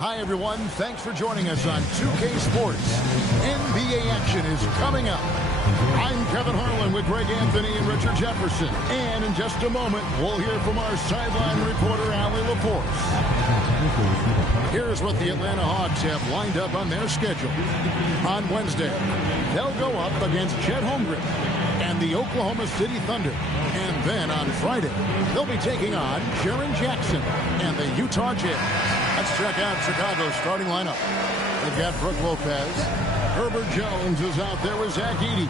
Hi, everyone. Thanks for joining us on 2K Sports. NBA action is coming up. I'm Kevin Harlan with Greg Anthony and Richard Jefferson. And in just a moment, we'll hear from our sideline reporter, Allie LaForce. Here's what the Atlanta Hawks have lined up on their schedule. On Wednesday, they'll go up against Chet Holmgren and the Oklahoma City Thunder. And then on Friday, they'll be taking on Jaren Jackson and the Utah Jazz. Let's check out Chicago's starting lineup. They've got Brook Lopez. Herbert Jones is out there with Zach Edey.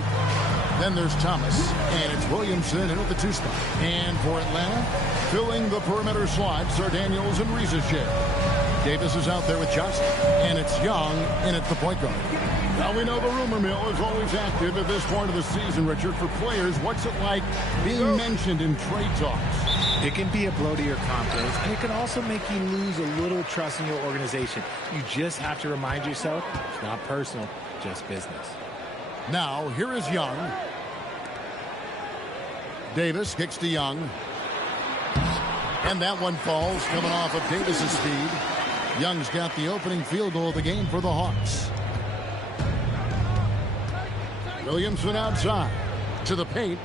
Then there's Thomas, and it's Williamson in at the 2 spot. And for Atlanta, filling the perimeter slots are Daniels and Rizachet. Davis is out there with Johnson, and it's Young in at the point guard. Now we know the rumor mill is always active at this point of the season, Richard. For players, what's it like being mentioned in trade talks? It can be a blow to your confidence, and it can also make you lose a little trust in your organization. You just have to remind yourself it's not personal, just business. Now, here is Young. Davis kicks to Young. And that one falls, coming off of Davis's speed. Young's got the opening field goal of the game for the Hawks. Williamson outside to the paint.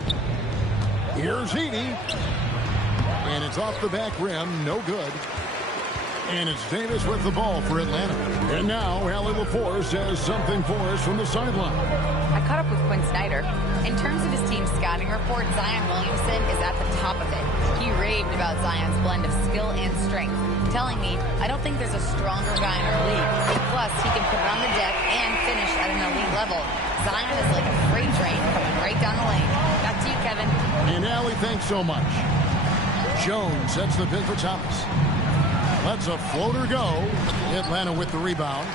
Here's Edey. And it's off the back rim, no good. And it's Davis with the ball for Atlanta. And now, Allie LaForce has something for us from the sideline. I caught up with Quinn Snyder. In terms of his team's scouting report, Zion Williamson is at the top of it. He raved about Zion's blend of skill and strength, telling me, I don't think there's a stronger guy in our league. Plus, he can put it on the deck and finish at an elite level. Zion is like a freight train coming right down the lane. Back to you, Kevin. And Allie, thanks so much. Jones sets the pick for Thomas. Lets a floater go. Atlanta with the rebound.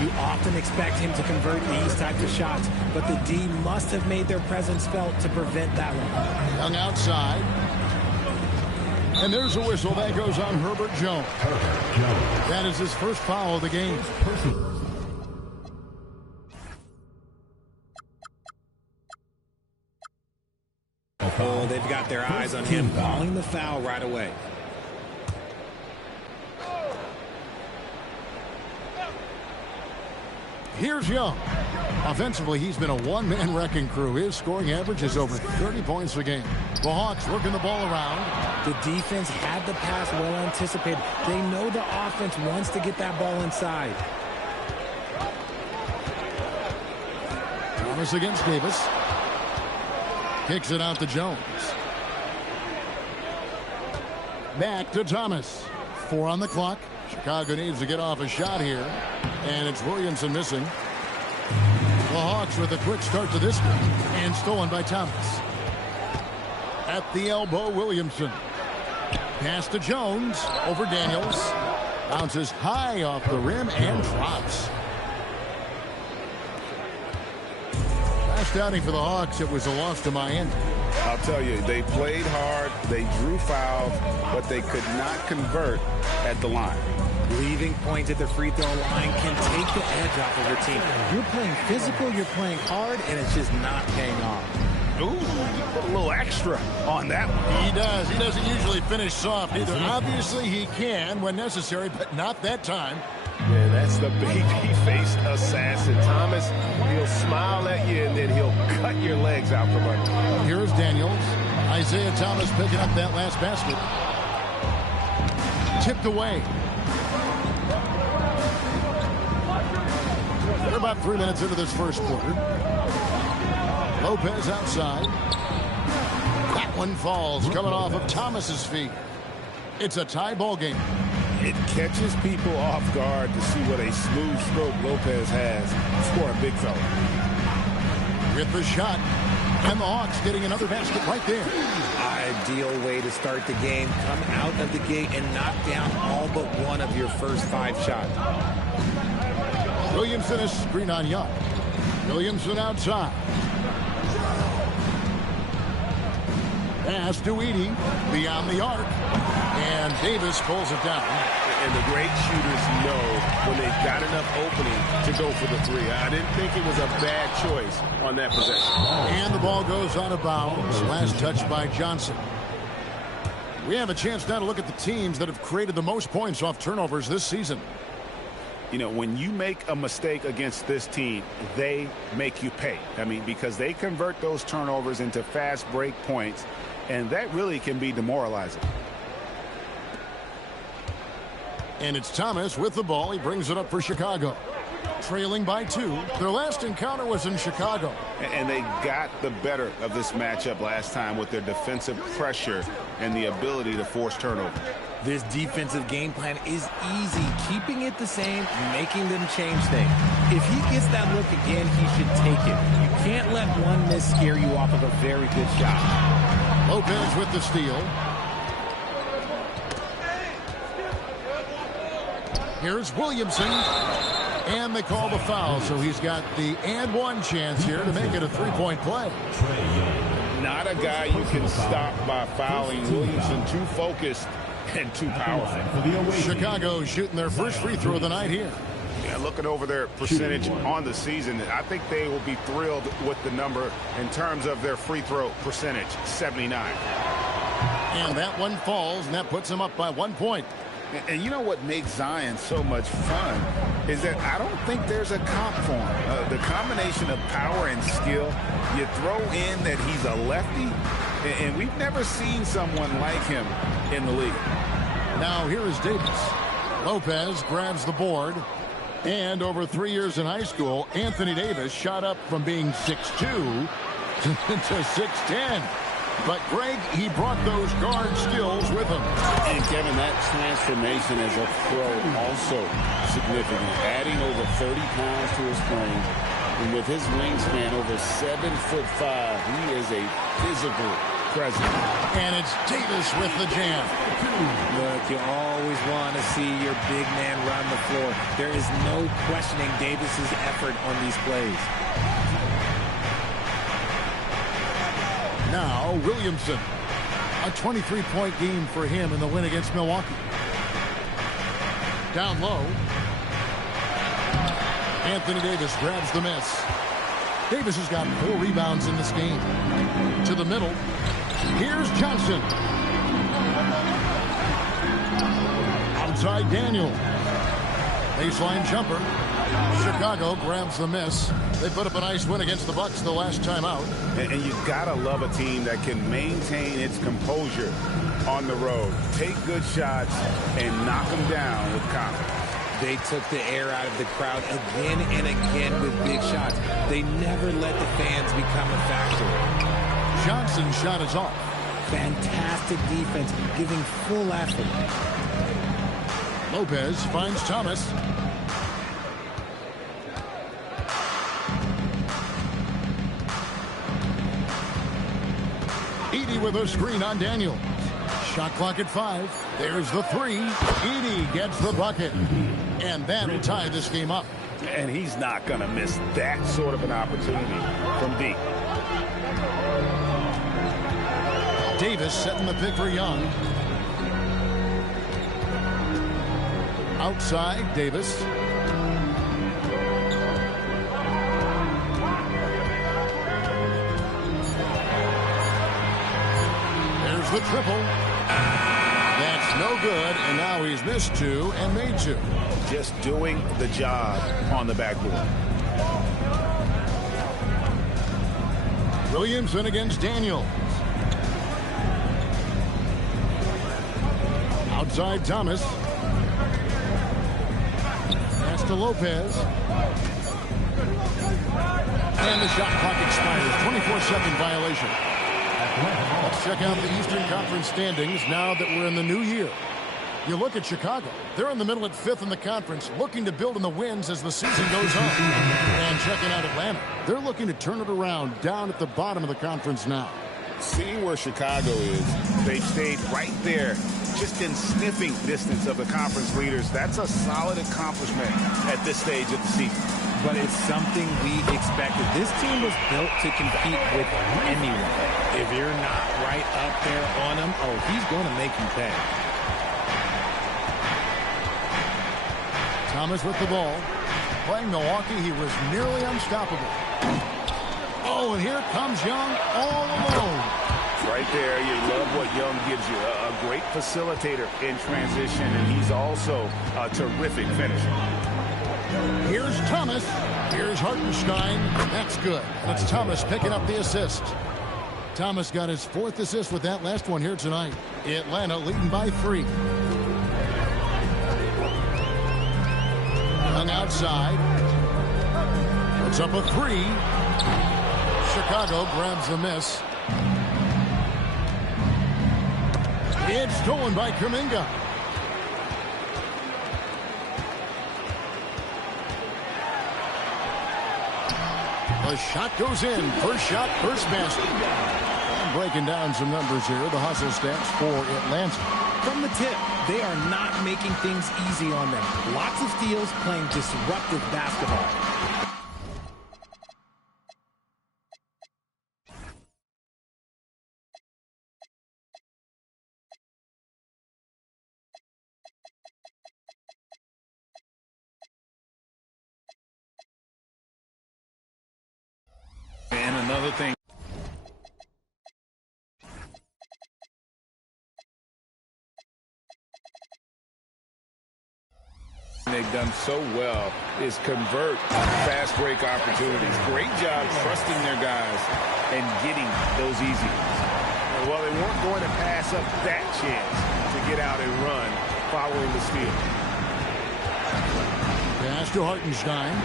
You often expect him to convert these types of shots, but the D must have made their presence felt to prevent that one. Young outside. And there's a whistle that goes on Herbert Jones. That is his first foul of the game. Oh, they've got their eyes on him, calling the foul right away. Here's Young. Offensively, he's been a one-man wrecking crew. His scoring average is over 30 points a game. The Hawks working the ball around. The defense had the pass well anticipated. They know the offense wants to get that ball inside. Thomas against Davis. Kicks it out to Jones. Back to Thomas. 4 on the clock. Chicago needs to get off a shot here. And it's Williamson missing. The Hawks with a quick start to this game. And stolen by Thomas. At the elbow, Williamson. Pass to Jones. Over Daniels. Bounces high off the rim and drops. Last outing for the Hawks, it was a loss to Miami. I'll tell you, they played hard, they drew fouls, but they could not convert at the line. Leaving points at the free throw line can take the edge off of your team. You're playing physical, you're playing hard, and it's just not paying off. Ooh, put a little extra on that one. He does. He doesn't usually finish soft either. Obviously, he can when necessary, but not that time. Yeah, that's the baby-faced assassin. Thomas, he'll smile at you, and then he'll cut your legs out from under. Here's Daniels. Isaiah Thomas picking up that last basket. Tipped away. They're about 3 minutes into this first quarter. Lopez outside. That one falls, coming off of Thomas's feet. It's a tie ball game. It catches people off guard to see what a smooth stroke Lopez has. Score a big fella. With the shot. And the Hawks getting another basket right there. Ideal way to start the game. Come out of the gate and knock down all but one of your first 5 shots. Williamson is screen on Young. Williamson outside. Pass to Edey. Beyond the arc. And Davis pulls it down. And the great shooters know when they've got enough opening to go for the 3. I didn't think it was a bad choice on that possession. And the ball goes out of bounds. Last touch by Johnson. We have a chance now to look at the teams that have created the most points off turnovers this season. You know, when you make a mistake against this team, they make you pay. I mean, because they convert those turnovers into fast break points, and that really can be demoralizing. And it's Thomas with the ball. He brings it up for Chicago. Trailing by 2. Their last encounter was in Chicago. And they got the better of this matchup last time with their defensive pressure and the ability to force turnovers. This defensive game plan is easy, keeping it the same, making them change things. If he gets that look again, he should take it. You can't let one miss scare you off of a very good shot. Lopez with the steal. Here's Williamson. And they call the foul, so he's got the and one chance here to make it a three-point play. Not a guy you can stop by fouling. Williamson too focused and too powerful. Chicago shooting their first free throw of the night here. Yeah, looking over their percentage on the season, I think they will be thrilled with the number in terms of their free throw percentage, 79. And that one falls, and that puts them up by 1 point. And you know what makes Zion so much fun is that I don't think there's a comp for him. The combination of power and skill, you throw in that he's a lefty, and we've never seen someone like him in the league. Now here is Davis. Lopez grabs the board. And over 3 years in high school, Anthony Davis shot up from being 6'2" to 6'10". But, Greg, he brought those guard skills with him. And, Kevin, that transformation as a pro also significant. Adding over 30 pounds to his frame. And with his wingspan over 7'5", he is a physical presence. And it's Davis with the jam. Look, you always want to see your big man run the floor. There is no questioning Davis's effort on these plays. Now, Williamson. A 23-point game for him in the win against Milwaukee. Down low. Anthony Davis grabs the miss. Davis has got 4 rebounds in this game. To the middle. Here's Johnson. Outside Daniel. Baseline jumper. Chicago grabs the miss. They put up a nice win against the Bucks the last time out. And you've got to love a team that can maintain its composure on the road. Take good shots and knock them down with confidence. They took the air out of the crowd again and again with big shots. They never let the fans become a factor. Johnson's shot is off. Fantastic defense, giving full effort. Lopez finds Thomas. Edey with a screen on Daniel. Shot clock at 5. There's the 3. Edey gets the bucket. And that'll tie this game up. And he's not going to miss that sort of an opportunity from deep. Davis setting the pick for Young. Outside, Davis. There's the triple. That's no good, and now he's missed 2 and made 2. Just doing the job on the backboard. Williamson against Daniel. Outside Thomas. Pass to Lopez. And the shot clock expires. 24-second violation. Let's check out the Eastern Conference standings now that we're in the new year. You look at Chicago. They're in the middle at 5th in the conference, looking to build in the wins as the season goes on. And checking out Atlanta. They're looking to turn it around down at the bottom of the conference now. Seeing where Chicago is, they've stayed right there, just in sniffing distance of the conference leaders. That's a solid accomplishment at this stage of the season. But it's something we expected. This team was built to compete with anyone. If you're not right up there on him, oh, he's going to make you pay. Thomas with the ball. Playing Milwaukee, he was nearly unstoppable. Oh, and here comes Young all alone. Right there, you love what Young gives you. A great facilitator in transition, and he's also a terrific finisher. Here's Thomas. Here's Hartenstein. That's good. That's Thomas picking up the assist. Thomas got his 4th assist with that last one here tonight. Atlanta leading by 3. Young outside. Puts up a 3. Chicago grabs the miss. It's stolen by Kuminga. The shot goes in. First shot, first basket. I'm breaking down some numbers here. The hustle stats for Atlanta. From the tip, they are not making things easy on them. Lots of steals, playing disruptive basketball. And another thing. They've done so well is convert fast break opportunities. Great job trusting their guys and getting those easy ones. Well, they weren't going to pass up that chance to get out and run following the steal. Pass to Hartenstein.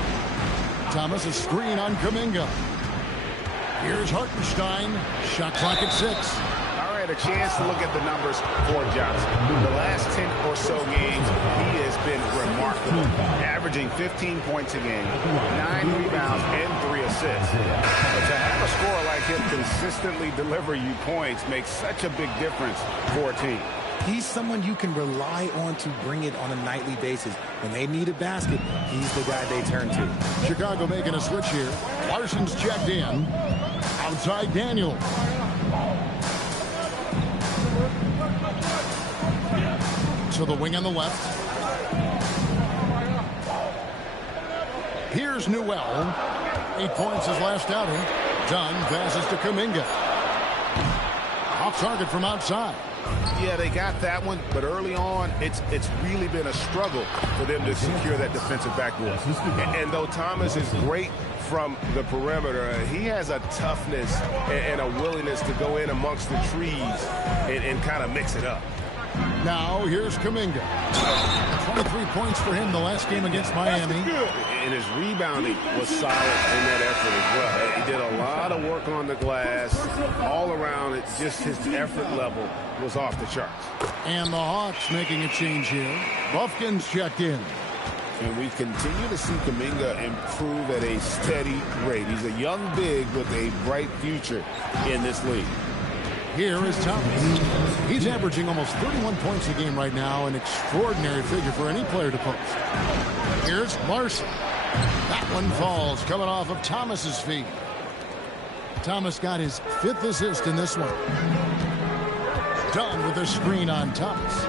Thomas a screen on Kuminga. Here's Hartenstein. Shot clock at 6. All right, a chance to look at the numbers for Johnson. The last 10 or so games, he has been remarkable, averaging 15 points a game, 9 rebounds, and 3 assists. But to have a scorer like him consistently deliver you points makes such a big difference for a team. He's someone you can rely on to bring it on a nightly basis. When they need a basket, he's the guy they turn to. Chicago making a switch here. Larson's checked in. Outside Daniel. To the wing on the left. Here's Newell. 8 points his last outing. Dunn passes to Kuminga. Off target from outside. Yeah, they got that one, but early on, it's really been a struggle for them to secure that defensive backboard. And though Thomas is great from the perimeter, he has a toughness and a willingness to go in amongst the trees and kind of mix it up. Now, here's Kuminga. 23 points for him the last game against Miami. And his rebounding was solid in that effort as well. He did a lot of work on the glass. All around, it just his effort level was off the charts. And the Hawks making a change here. Buffkin's checked in. And we continue to see Kuminga improve at a steady rate. He's a young big with a bright future in this league. Here is Thomas. He's averaging almost 31 points a game right now, an extraordinary figure for any player to post. Here's Larson. That one falls, coming off of Thomas's feet. Thomas got his 5th assist in this one. Dunn with a screen on Thomas.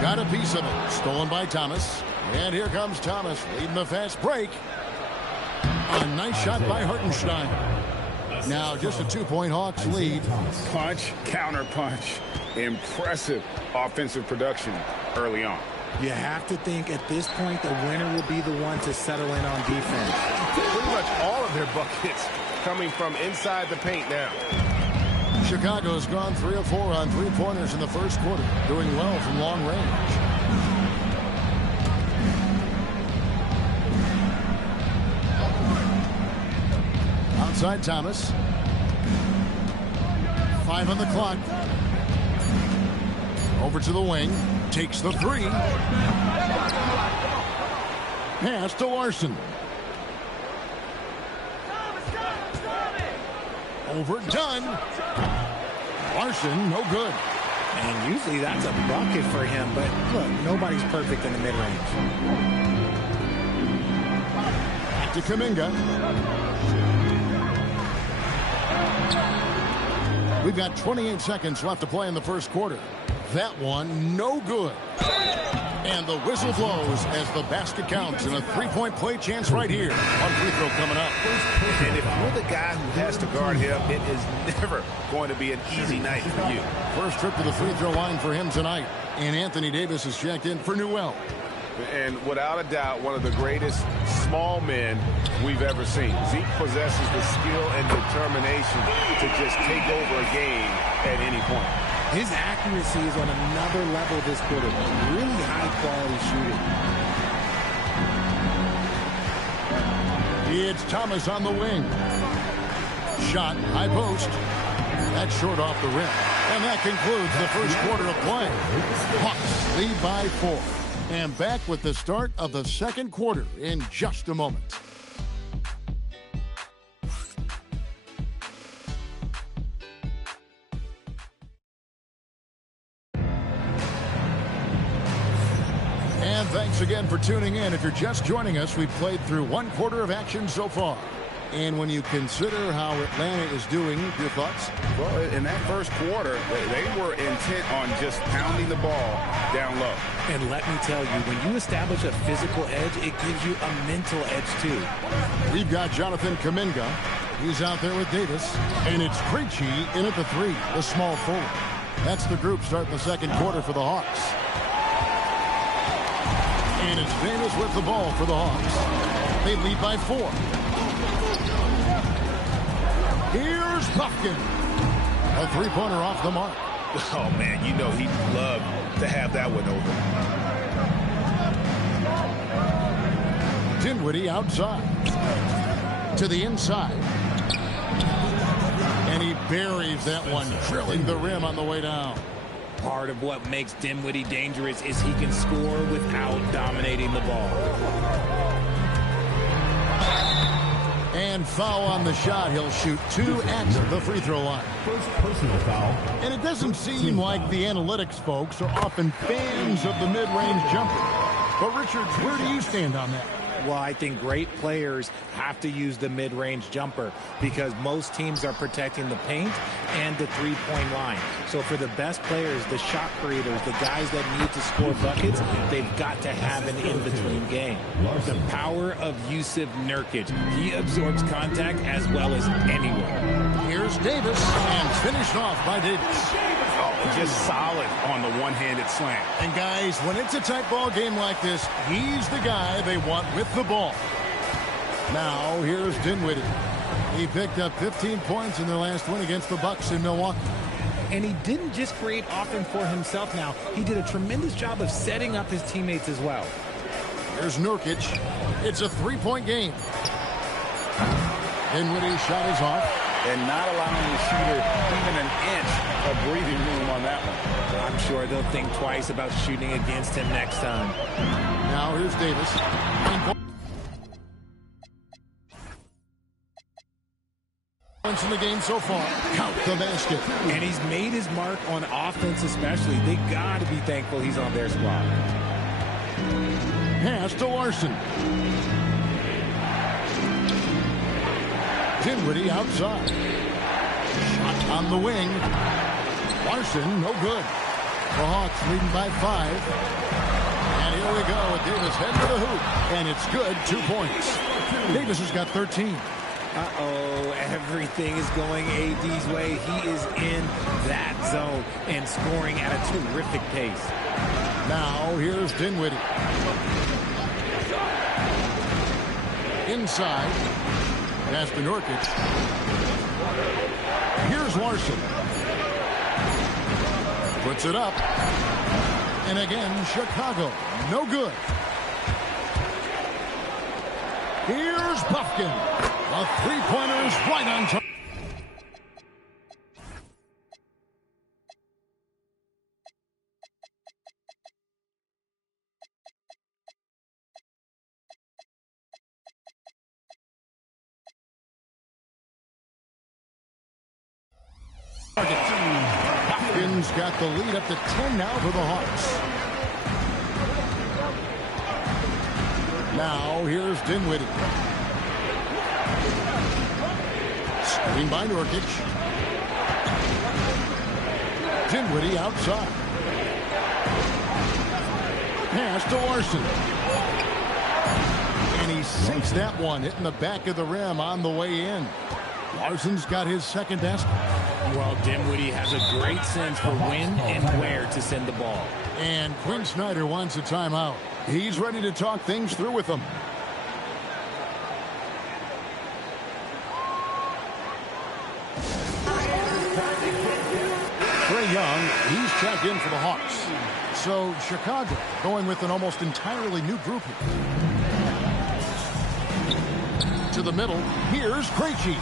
Got a piece of it. Stolen by Thomas. And here comes Thomas leading the fast break. A nice shot by Hartenstein. Now just a 2-point Hawks lead. Punch, counter punch. Impressive offensive production early on. You have to think at this point the winner will be the one to settle in on defense. Pretty much all of their buckets coming from inside the paint now. Chicago's gone 3 of 4 on 3-pointers in the first quarter, doing well from long range. Outside Thomas. 5 on the clock. Over to the wing. Takes the 3. Pass to Larson. Overdone. Larson, no good. And usually that's a bucket for him, but look, nobody's perfect in the mid-range. Back to Kuminga. We've got 28 seconds left to play in the first quarter. That one, no good. And the whistle blows as the basket counts, and a 3-point play chance right here. One free throw coming up. And if you're the guy who has to guard him, it is never going to be an easy night for you. First trip to the free throw line for him tonight. And Anthony Davis is checked in for Newell. And without a doubt, one of the greatest small men we've ever seen. Zeke possesses the skill and determination to just take over a game at any point. His accuracy is on another level this quarter. Really high-quality shooting. It's Thomas on the wing. Shot, high post. That's short off the rim. And that concludes the first quarter of play. Hawks lead by 4. And back with the start of the second quarter in just a moment. And thanks again for tuning in. If you're just joining us, we've played through one quarter of action so far. And when you consider how Atlanta is doing, your thoughts? Well, in that first quarter, they were intent on just pounding the ball down low. And let me tell you, when you establish a physical edge, it gives you a mental edge too. We've got Jonathan Kuminga. He's out there with Davis. And it's Krejci in at the 3, the small forward. That's the group starting the second quarter for the Hawks. And it's Davis with the ball for the Hawks. They lead by 4. Here's Buffkin. A three-pointer off the mark. Oh, man, you know he'd love to have that one over. Dinwiddie outside. To the inside. And he buries that one, drilling the rim on the way down. Part of what makes Dinwiddie dangerous is he can score without dominating the ball. And foul on the shot. He'll shoot 2 at the free throw line. First personal foul. And it doesn't seem like the analytics folks are often fans of the mid-range jumper. But Richard, where do you stand on that? Well, I think great players have to use the mid-range jumper because most teams are protecting the paint and the three-point line. So for the best players, the shot creators, the guys that need to score buckets, they've got to have an in-between game. The power of Yusuf Nurkic. He absorbs contact as well as anyone. Here's Davis, and finished off by Davis. Just solid on the one-handed slam. And guys, when it's a tight ball game like this, he's the guy they want with the ball. Now, here's Dinwiddie. He picked up 15 points in their last win against the Bucks in Milwaukee. And he didn't just create offense for himself now. He did a tremendous job of setting up his teammates as well. Here's Nurkic. It's a three-point game. Dinwiddie's shot is off. And not allowing the shooter even an inch of breathing room on that one. I'm sure they'll think twice about shooting against him next time. Now here's Davis. Points in the game so far. Count the basket. And he's made his mark on offense especially. They got to be thankful he's on their squad. Pass to Larson. Dinwiddie outside. Shot on the wing. Larson, no good. The Hawks leading by 5. And here we go with Davis heading to the hoop. And it's good, 2 points. Davis has got 13. Uh-oh, everything is going AD's way. He is in that zone and scoring at a terrific pace. Now here's Dinwiddie. Inside. Pass to Nurkic. Here's Larson. Puts it up. And again, Chicago. No good. Here's Buffkin. The three-pointer is right on top. Hopkins got the lead up to 10 now for the Hawks. Now here's Dinwiddie. Screen by Nurkic. Dinwiddie outside. Pass to Larson. And he sinks that one, hitting the back of the rim on the way in. Larson's got his second basket. Well, Dinwiddie has a great sense for when and where to send the ball. And Quinn Snyder wants a timeout. He's ready to talk things through with them. Trae Young, he's checked in for the Hawks. So Chicago going with an almost entirely new group here. To the middle, here's Krejci.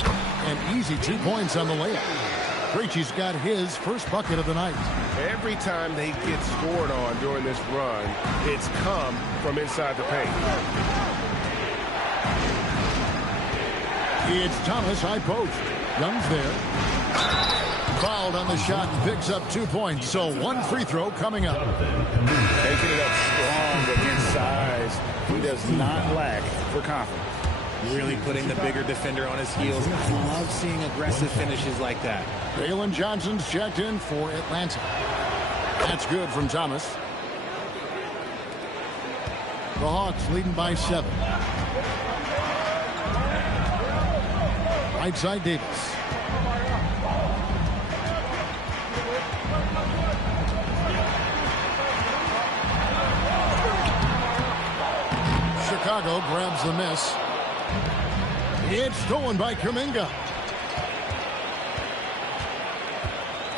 An easy 2 points on the layup. Krejci's got his first bucket of the night. Every time they get scored on during this run, it's come from inside the paint. It's Thomas high post. Young's there. Fouled on the shot and picks up 2 points. So one free throw coming up. Taking it up strong against size. He does not lack for confidence. Really putting the bigger defender on his heels. I love seeing aggressive finishes like that. Jalen Johnson's checked in for Atlanta. That's good from Thomas. The Hawks leading by 7. Right side Davis. Chicago grabs the miss. It's stolen by Kuminga.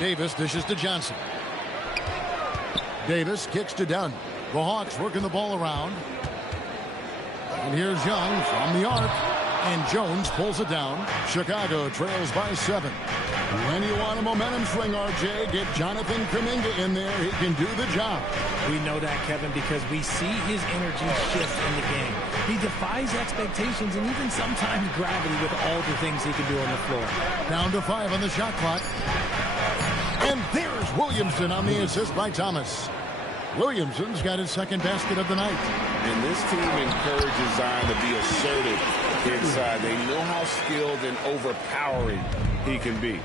Davis dishes to Johnson. Davis kicks to Dunn. The Hawks working the ball around. And here's Young from the arc. And Jones pulls it down. Chicago trails by 7. When you want a momentum swing, RJ, get Jonathan Kuminga in there. He can do the job. We know that, Kevin, because we see his energy shift in the game. He defies expectations and even sometimes gravity with all the things he can do on the floor. Down to 5 on the shot clock. And there's Williamson on the assist by Thomas. Williamson's got his second basket of the night. And this team encourages Zion to be assertive inside. They know how skilled and overpowering he can be.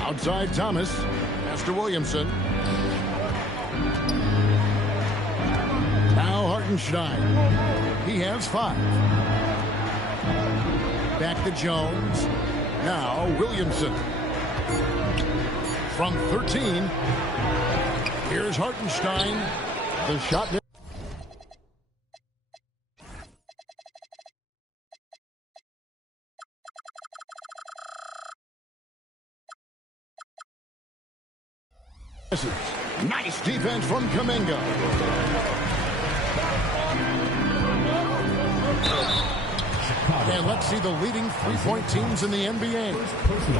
Outside Thomas. Pass to Williamson. Now Hartenstein. He has 5. Back to Jones. Now Williamson. From 13. Here's Hartenstein. The shot. Nice defense from Kuminga. And let's see the leading three-point teams in the NBA.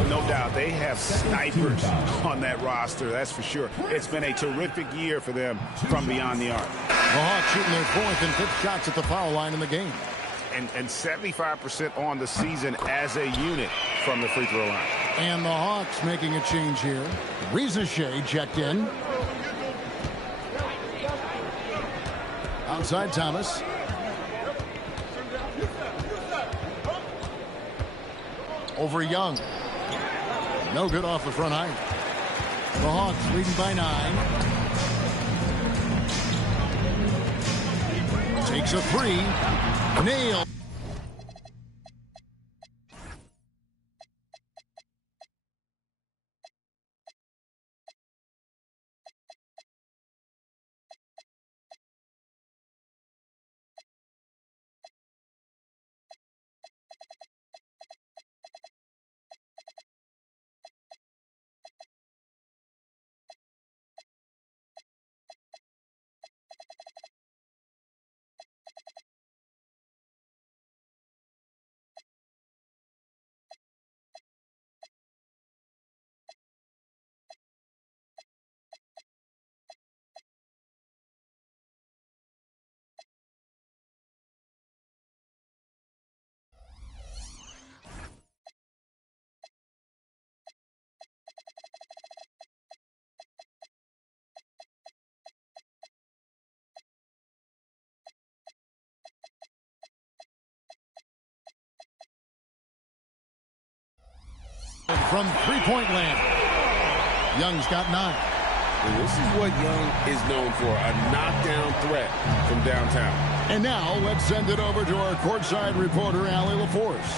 No doubt, they have snipers on that roster, that's for sure. It's been a terrific year for them from beyond the arc. The Hawks shooting their 4th and 5th shots at the foul line in the game. And 75% on the season as a unit from the free throw line. And the Hawks making a change here. Shea checked in. Outside Thomas. Over Young. No good off the front height. The Hawks leading by 9. Takes a 3. Nail. From three-point land. Young's got 9. And this is what Young is known for, a knockdown threat from downtown. And now let's send it over to our courtside reporter, Allie LaForce.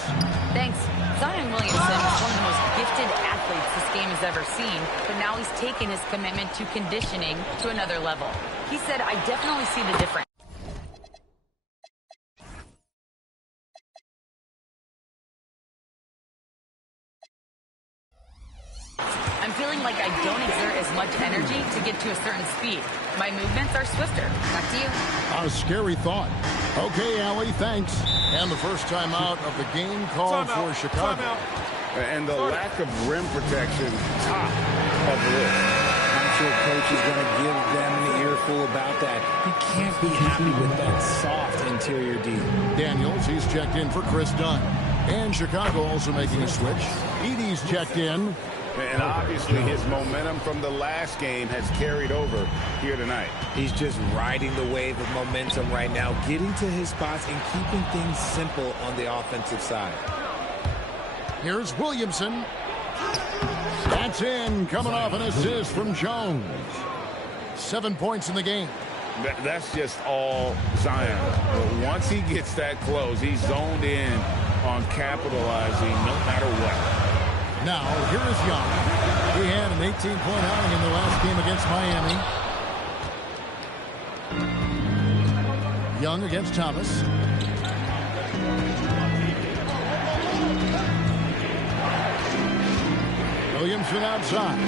Thanks. Zion Williamson is one of the most gifted athletes this game has ever seen, but now he's taken his commitment to conditioning to another level. He said, I definitely see the difference. I'm feeling like I don't exert as much energy to get to a certain speed. My movements are swifter. Back to you. A scary thought. Okay, Allie, thanks. And the first time out of the game called for Chicago. And the lack of rim protection, top of the list. I'm sure coach is going to give them an earful about that. He can't be happy with that soft interior D. Daniels, he's checked in for Chris Dunn. And Chicago also making a switch. Edey's checked in. And obviously his momentum from the last game has carried over here tonight. He's just riding the wave of momentum right now, getting to his spots and keeping things simple on the offensive side. Here's Williamson. That's in, coming off an assist from Jones. 7 points in the game. That's just all Zion. But once he gets that close, he's zoned in on capitalizing no matter what. Now, here is Young. He had an 18-point outing in the last game against Miami. Young against Thomas. Williamson outside.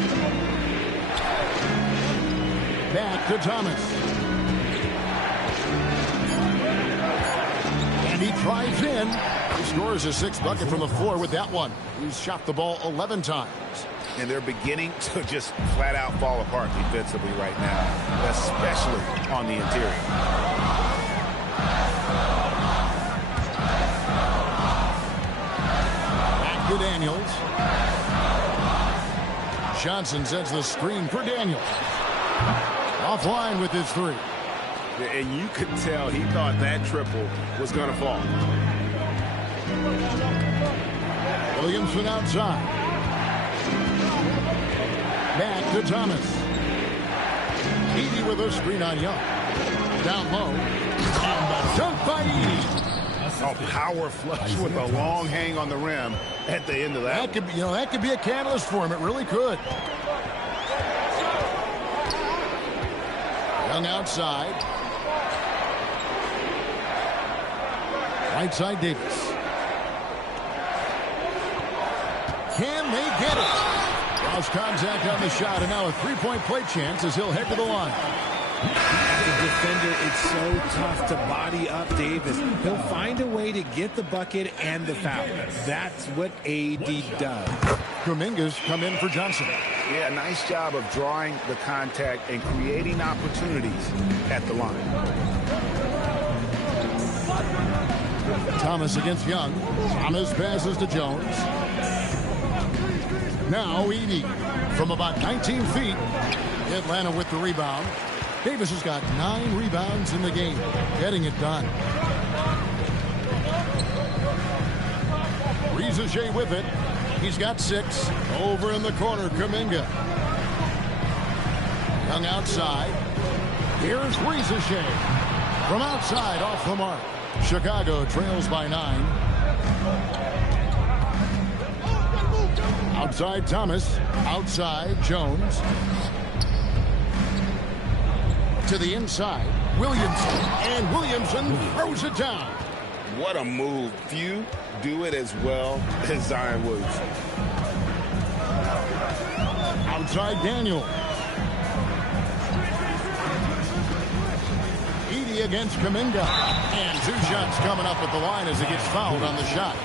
Back to Thomas. And he drives in. He scores his sixth bucket from the floor with that one. He's shot the ball 11 times. And they're beginning to just flat out fall apart defensively right now, especially on the interior. Back to Daniels. Johnson sets the screen for Daniels. Offline with his three. And you could tell he thought that triple was going to fall. Williamson outside. Back to Thomas. Edey with a screen on Young. Down low. And the dunk by Edey. A power flush with a long hang on the rim at the end of that. That could be a catalyst for him. It really could. Young outside. Right side Davis. Can they get it? Lost contact on the shot, and now a three-point play chance as he'll head to the line. As a defender, it's so tough to body up Davis. He'll find a way to get the bucket and the foul. That's what AD does. Kuminga's come in for Johnson. Yeah, nice job of drawing the contact and creating opportunities at the line. Thomas against Young. Thomas passes to Jones. Now Edey from about 19 feet. Atlanta with the rebound. Davis has got 9 rebounds in the game, getting it done. Rizachet with it. He's got 6. Over in the corner, Kuminga. Young outside. Here's Rizachet. From outside, off the mark. Chicago trails by 9. Outside Thomas. Outside Jones. To the inside, Williamson. And Williamson throws it down. What a move. Few do it as well as Zion Williamson. Outside Daniel. Edey against Kuminga. And 2 shots coming up at the line as he gets fouled on the shot.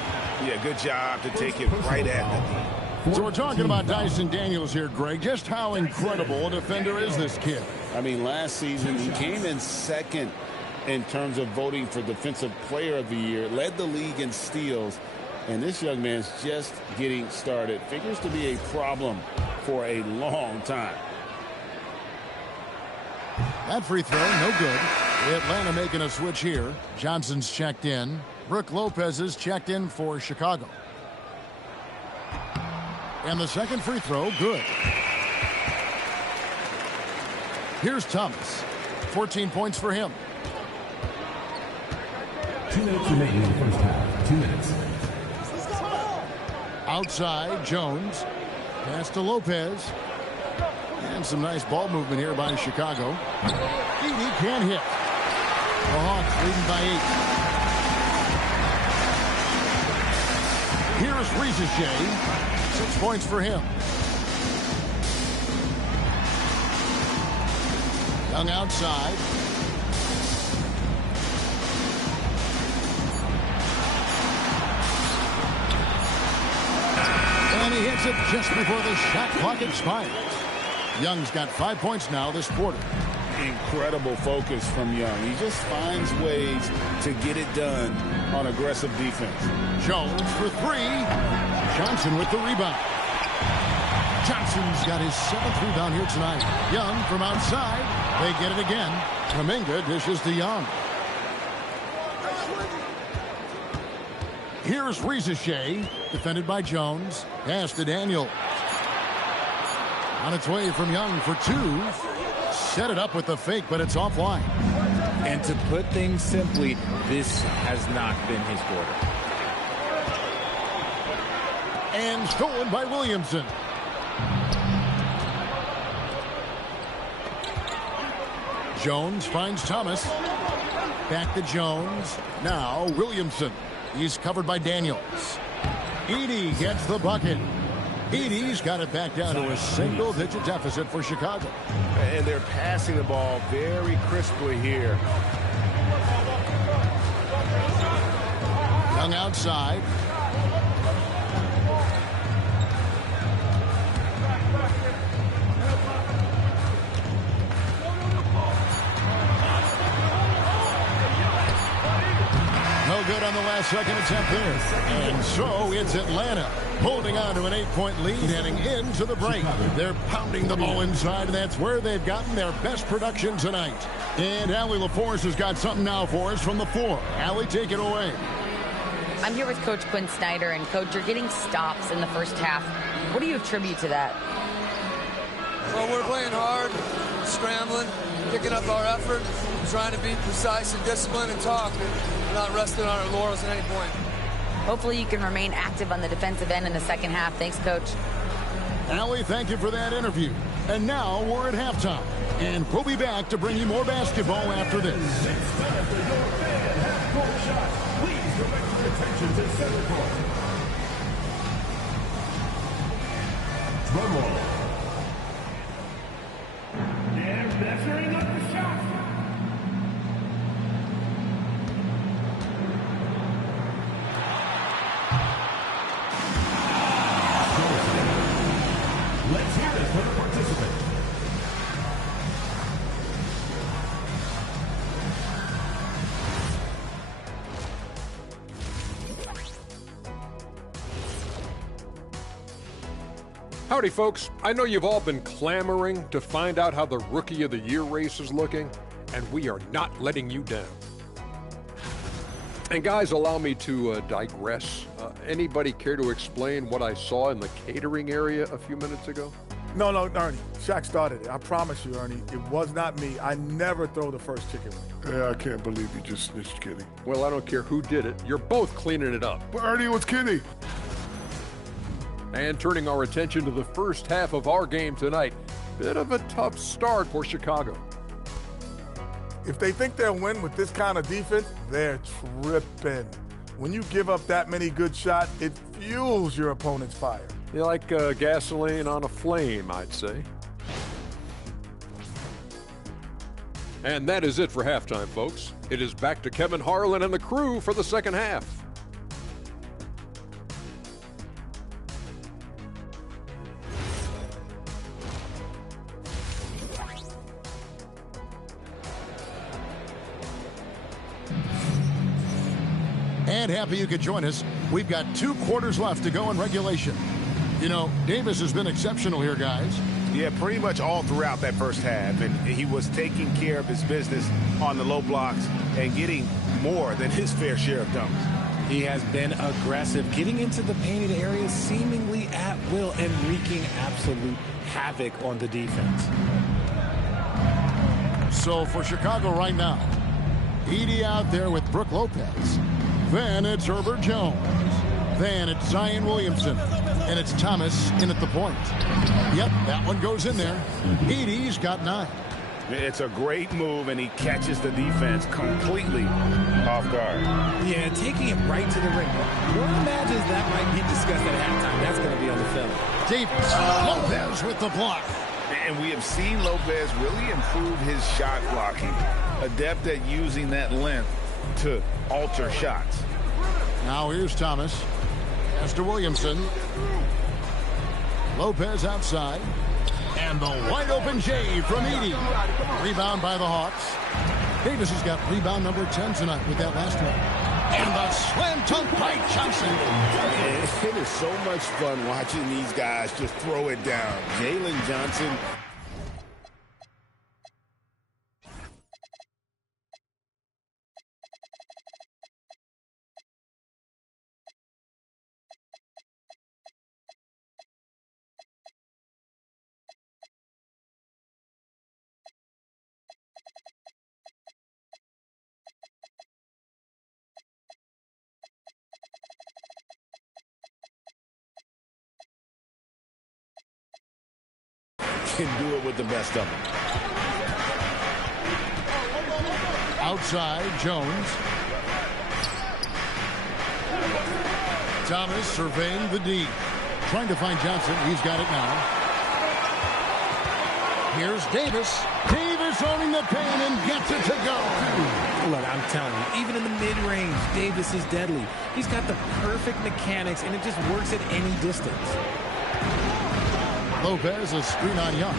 Yeah, good job to take it right at them. So we're talking about Dyson Daniels here, Greg. Just how incredible a defender is this kid? I mean, last season he came in second in terms of voting for Defensive Player of the Year, led the league in steals, and this young man's just getting started. Figures to be a problem for a long time. That free throw, no good. Atlanta making a switch here. Johnson's checked in. Brook Lopez is checked in for Chicago. And the second free throw, good. Here's Thomas. 14 points for him. 2 minutes remaining in the first half. 2 minutes. Outside, Jones. Pass to Lopez. And some nice ball movement here by Chicago. Edey can't hit. The Hawks leading by 8. Here's Ricochet. 6 points for him. Young outside. And he hits it just before the shot clock expires. Young's got 5 points now this quarter. Incredible focus from Young. He just finds ways to get it done on aggressive defense. Jones for 3. Johnson with the rebound. Johnson's got his 7th rebound here tonight. Young from outside. They get it again. Kuminga dishes to Young. Here's Ricochet, defended by Jones. Pass to Daniel. On its way from Young for 2. Set it up with the fake, but it's offline. And to put things simply, this has not been his quarter. And stolen by Williamson. Jones finds Thomas. Back to Jones. Now Williamson. He's covered by Daniels. Edey gets the bucket. Edey's got it back down to a single-digit deficit for Chicago. And they're passing the ball very crisply here. Young outside. No good on the last second attempt there. And so it's Atlanta holding on to an 8-point lead heading into the break. They're pounding the ball inside, and that's where they've gotten their best production tonight. And Allie LaForce has got something now for us from the floor. Allie, take it away. I'm here with Coach Quinn Snyder, and Coach, you're getting stops in the first half. What do you attribute to that? Well, we're playing hard, scrambling, picking up our effort, trying to be precise and disciplined and talk, and not resting on our laurels at any point. Hopefully you can remain active on the defensive end in the second half. Thanks, Coach. Allie, thank you for that interview. And now we're at halftime. And we'll be back to bring you more basketball after this. Please direct your attention to center court. Drum roll. They're measuring up the shot. Let's hear this for the participant. Howdy, folks. I know you've all been clamoring to find out how the Rookie of the Year race is looking, and we are not letting you down. And guys, allow me to digress. Anybody care to explain what I saw in the catering area a few minutes ago? No, Ernie. Shaq started it. I promise you, Ernie. It was not me. I never throw the first chicken wing. Yeah, I can't believe you just snitched Kenny. Well, I don't care who did it. You're both cleaning it up. But Ernie, it was Kenny. And turning our attention to the first half of our game tonight, bit of a tough start for Chicago. If they think they'll win with this kind of defense, they're tripping. When you give up that many good shots, it fuels your opponent's fire. You like gasoline on a flame, I'd say. And that is it for halftime, folks. It is back to Kevin Harlan and the crew for the second half. And happy you could join us. We've got 2 quarters left to go in regulation. You know, Davis has been exceptional here, guys. Yeah, pretty much all throughout that first half. And he was taking care of his business on the low blocks and getting more than his fair share of dunks. He has been aggressive, getting into the painted areas seemingly at will and wreaking absolute havoc on the defense. So for Chicago right now, Edey out there with Brook Lopez. Then it's Herbert Jones. Then it's Zion Williamson. And it's Thomas in at the point. Yep, that one goes in there. Edey's got 9. It's a great move, and he catches the defense completely off guard. Yeah, taking it right to the ring. One imagines that might be discussed at halftime. That's going to be on the film. Davis, Lopez with the block. And we have seen Lopez really improve his shot blocking. Adept at using that length to alter shots. Now here's Thomas. Pass to Williamson. Lopez outside. And the wide open J from Edey. Rebound by the Hawks. Davis has got rebound number 10 tonight with that last one. And the slam dunk by Johnson. It is so much fun watching these guys just throw it down. Jalen Johnson. Can do it with the best of them. Outside, Jones. Thomas surveying the D. Trying to find Johnson. He's got it now. Here's Davis. Davis owning the paint and gets it to go. Look, I'm telling you, even in the mid-range, Davis is deadly. He's got the perfect mechanics, and it just works at any distance. Lopez, a screen on Young.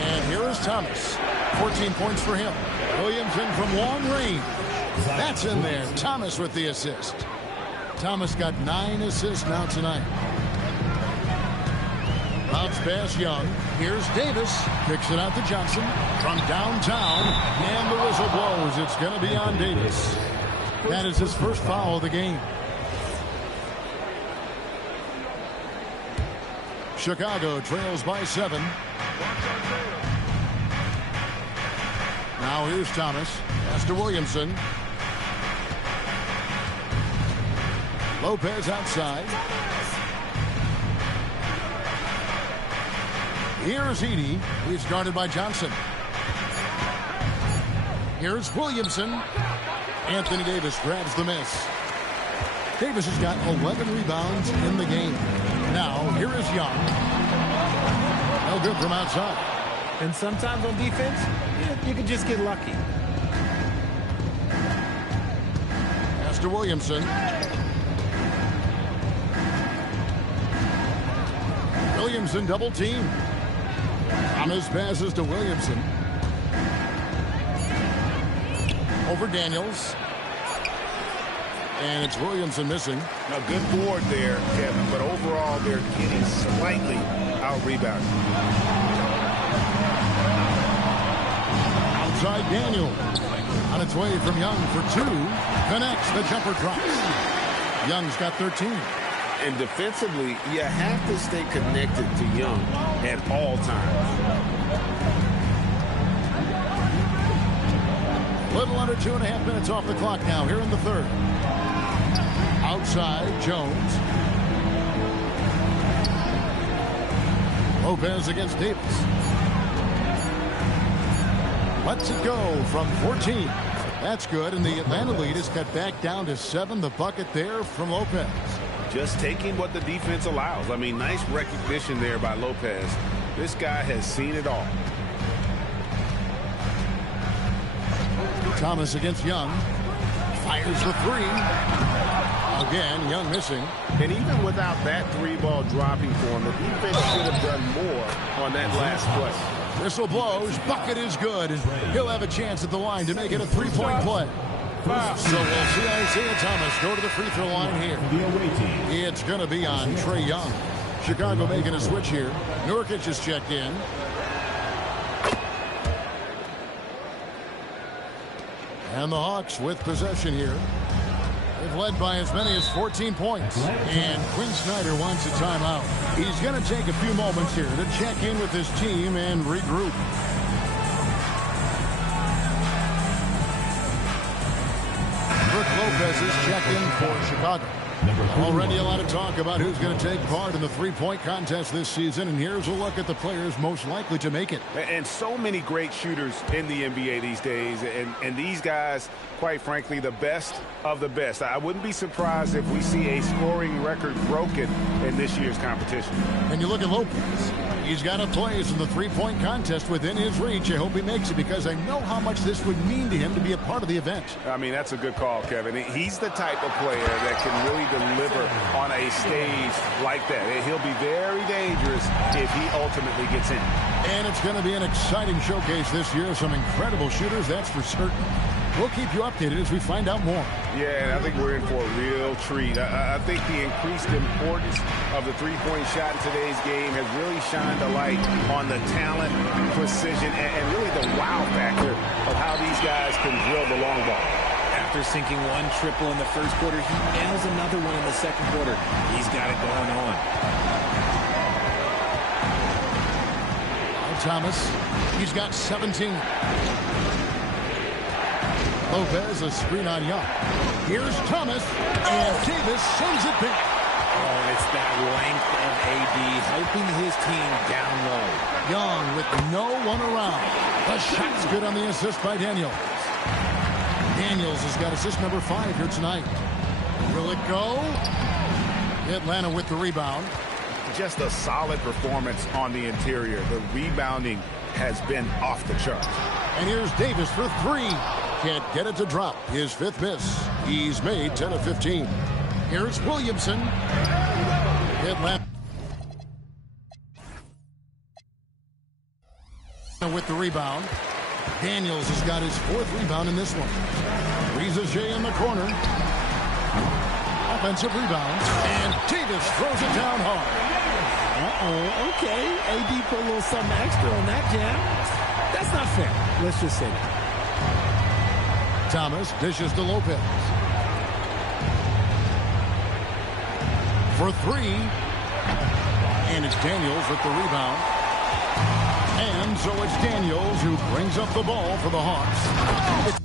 And here is Thomas. 14 points for him. Williamson from long range. That's in there. Thomas with the assist. Thomas got 9 assists now tonight. Bounce pass Young. Here's Davis. Kicks it out to Johnson from downtown. And the whistle blows. It's going to be on Davis. That is his first foul of the game. Chicago trails by 7. Now here's Thomas. Pass to Williamson. Lopez outside. Here's Edey. He's guarded by Johnson. Here's Williamson. Anthony Davis grabs the miss. Davis has got 11 rebounds in the game. Now, here is Young. No good from outside. And sometimes on defense, you can just get lucky. Pass to Williamson. Williamson double team. Thomas passes to Williamson. Over Daniels. And it's Williamson missing. A good board there, Kevin, but overall they're getting slightly out-rebounded. Outside Daniels. On its way from Young for 2. Connects. The jumper drops. Young's got 13. And defensively, you have to stay connected to Young at all times. Little under 2.5 minutes off the clock now here in the third. Outside, Jones. Lopez against Davis. Lets it go from 14. That's good, and the Atlanta lead is cut back down to 7. The bucket there from Lopez. Just taking what the defense allows. I mean, nice recognition there by Lopez. This guy has seen it all. Thomas against Young. Fires the 3. Again, Young missing. And even without that 3-ball dropping for him, the defense should have done more on that last play. Whistle blows. Bucket is good. He'll have a chance at the line to make it a 3-point play. So we'll see Isaiah Thomas go to the free throw line here. It's going to be on Trae Young. Chicago making a switch here. Nurkic has checked in. And the Hawks with possession here. They've led by as many as 14 points. And Quinn Snyder wants a timeout. He's going to take a few moments here to check in with his team and regroup. Brook Lopez is checking for Chicago. Already a lot of talk about who's going to take part in the three-point contest this season, and here's a look at the players most likely to make it. And so many great shooters in the NBA these days, and these guys, quite frankly, the best of the best. I wouldn't be surprised if we see a scoring record broken in this year's competition. And you look at Lopez. He's got a place in the three-point contest within his reach. I hope he makes it because I know how much this would mean to him to be a part of the event. I mean, that's a good call, Kevin. He's the type of player that can really deliver on a stage like that. He'll be very dangerous if he ultimately gets in. And it's going to be an exciting showcase this year. Some incredible shooters, that's for certain. We'll keep you updated as we find out more. Yeah, and I think we're in for a real treat. I think the increased importance of the three-point shot in today's game has really shined a light on the talent, precision, and really the wow factor of how these guys can drill the long ball. After sinking one triple in the first quarter, he nails another one in the second quarter. He's got it going on. Thomas, he's got 17. Lopez, a screen on Young. Here's Thomas, and Davis sends it back. Oh, it's that length of AD helping his team down low. Young with no one around. The shot's good on the assist by Daniels. Daniels has got assist number 5 here tonight. Will it go? Atlanta with the rebound. Just a solid performance on the interior. The rebounding has been off the charts. And here's Davis for 3. Can't get it to drop. His 5th miss. He's made 10 of 15. Here's Williamson. Atlanta with the rebound. Daniels has got his 4th rebound in this one. Reza J in the corner. Offensive rebound. And Davis throws it down hard. Okay. AD put a little something extra on that jam. That's not fair. Let's just say that. Thomas dishes to Lopez. For 3. And it's Daniels with the rebound. And so it's Daniels who brings up the ball for the Hawks.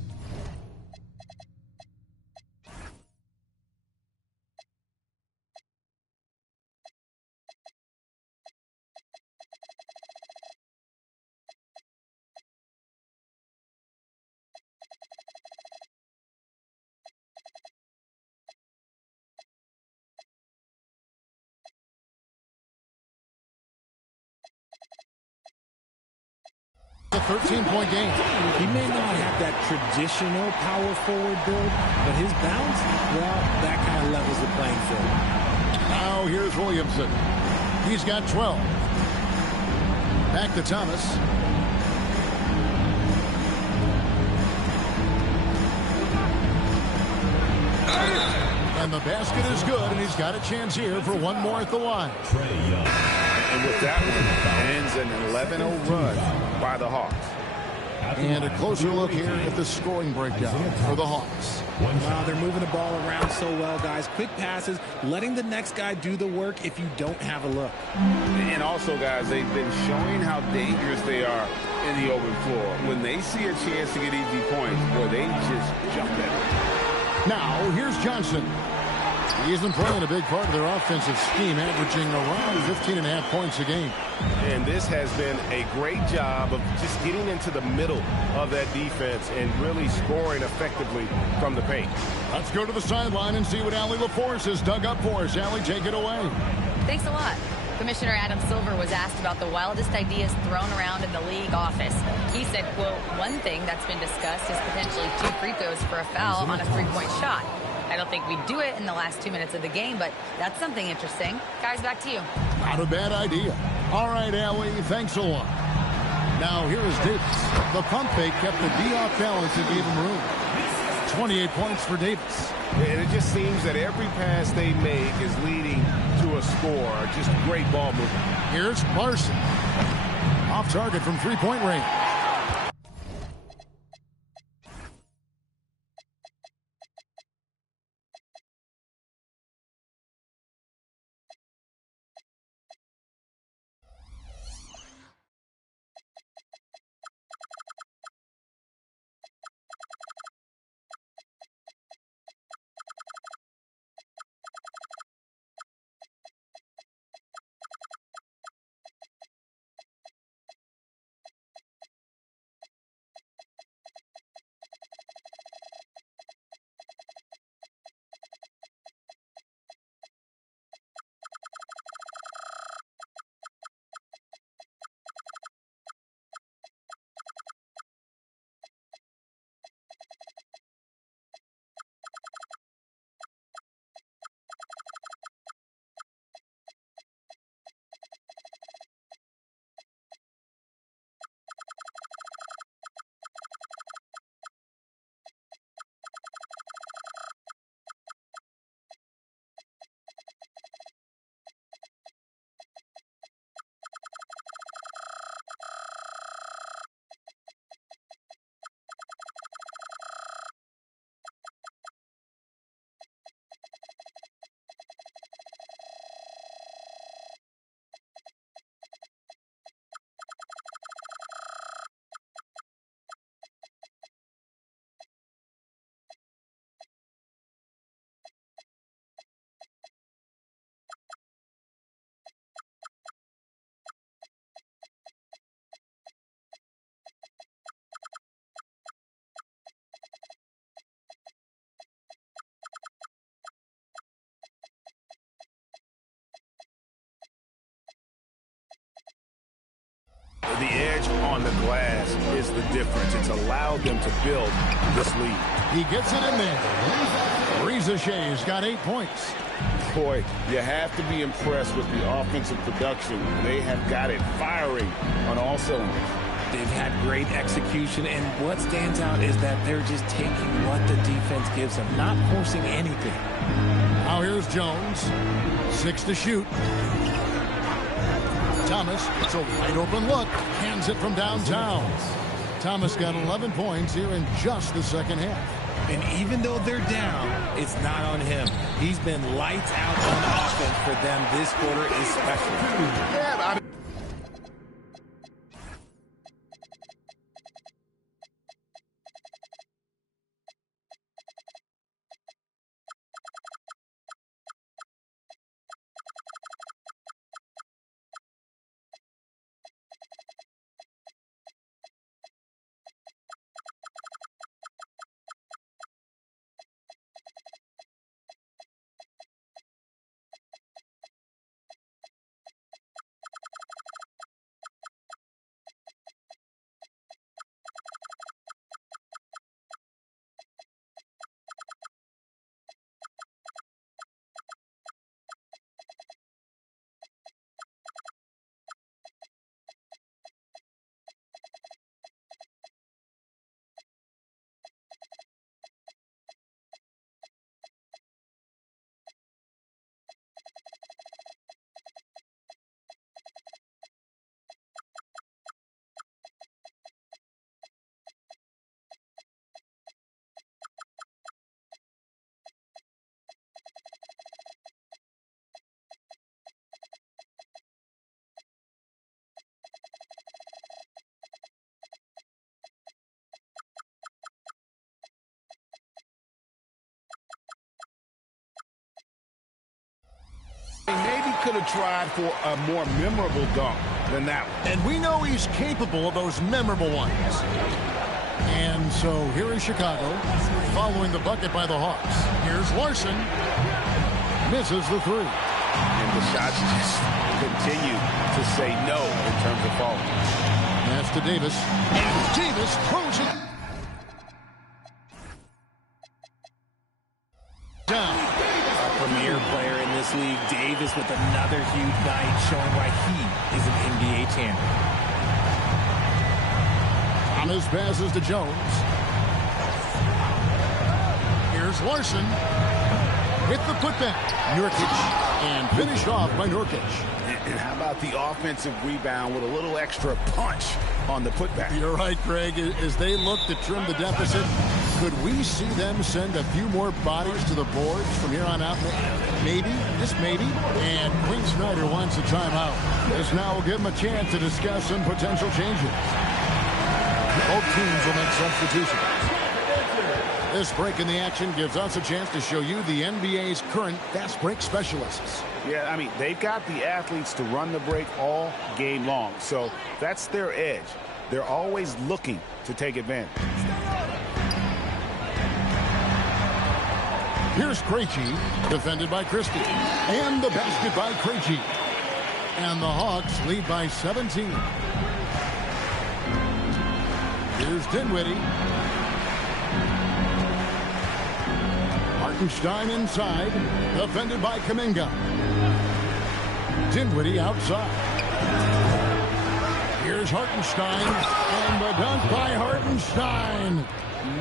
A 13-point game. He may not have that traditional power forward build, but his bounce, well, that kind of levels the playing field. Now here's Williamson. He's got 12. Back to Thomas. And the basket is good, and he's got a chance here for one more at the line. And with that one, ends an 11-0 run by the Hawks. And a closer look here at the scoring breakdown for the Hawks. Wow, they're moving the ball around so well, guys. Quick passes, letting the next guy do the work if you don't have a look. And also, guys, they've been showing how dangerous they are in the open floor. When they see a chance to get easy points, boy, they just jump at it. Now, here's Johnson. He isn't playing a big part of their offensive scheme, averaging around 15.5 points a game. And this has been a great job of just getting into the middle of that defense and really scoring effectively from the paint. Let's go to the sideline and see what Allie LaForce has dug up for us. Allie, take it away. Thanks a lot. Commissioner Adam Silver was asked about the wildest ideas thrown around in the league office. He said, quote, one thing that's been discussed is potentially 2 free throws for a foul on a 3-point shot. I don't think we'd do it in the last 2 minutes of the game, but that's something interesting. Guys, back to you. Not a bad idea. All right, Allie, thanks a lot. Now, here is Davis. The pump fake kept the D off balance and gave him room. 28 points for Davis. And it just seems that every pass they make is leading to a score. Just great ball movement. Here's Larson. Off target from 3-point range. The edge on the glass is the difference. It's allowed them to build this lead. He gets it in there. Reza Shea's got 8 points. Boy, you have to be impressed with the offensive production. They have got it firing on all cylinders. They've had great execution, and what stands out is that they're just taking what the defense gives them, not forcing anything. Now here's Jones. 6 to shoot. Thomas, it's a wide open look. Hands it from downtown. Thomas got 11 points here in just the second half. And even though they're down, it's not on him. He's been lights out on offense for them this quarter especially. Yeah, maybe could have tried for a more memorable dunk than that one. And we know he's capable of those memorable ones. And so here is Chicago following the bucket by the Hawks. Here's Larson. Misses the three. And the shots just continue to say no in terms of falling. That's to Davis. And Davis throws it down. A premier player in this league, Davis, with another huge night, showing why he is an NBA champion. Thomas passes to Jones. Here's Larson with the putback. Nurkic, and finished off by Nurkic. And how about the offensive rebound with a little extra punch on the putback? You're right, Greg. As they look to trim the deficit, could we see them send a few more bodies to the boards from here on out? Maybe, just maybe. And Quinn Snyder wants a timeout. This now will give him a chance to discuss some potential changes. Both teams will make substitutions. This break in the action gives us a chance to show you the NBA's current fast break specialists. Yeah, I mean, they've got the athletes to run the break all game long. So that's their edge. They're always looking to take advantage. Here's Krejci, defended by Christie. And the basket by Krejci. And the Hawks lead by 17. Here's Dinwiddie. Hartenstein inside, defended by Kuminga. Dinwiddie outside. Here's Hartenstein, and the dunk by Hartenstein.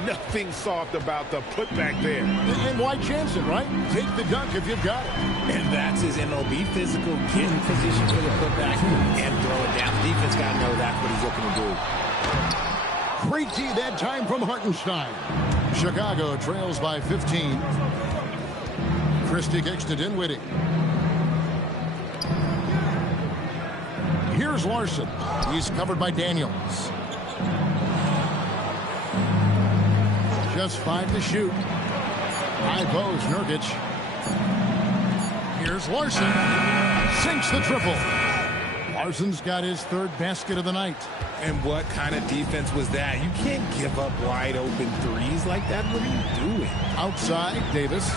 Nothing soft about the putback there. And why chance it, right? Take the dunk if you've got it. And that's his MLB physical, get in position for the putback and throw it down. The defense got to know that's what he's looking to do. Krejci that time from Hartenstein. Chicago trails by 15. Christie kicks to Dinwiddie. Here's Larson. He's covered by Daniels. Just 5 to shoot. High post, Nurkic. Here's Larson. Sinks the triple. Larson's got his third basket of the night. And what kind of defense was that? You can't give up wide open threes like that. What are you doing? Outside, Davis.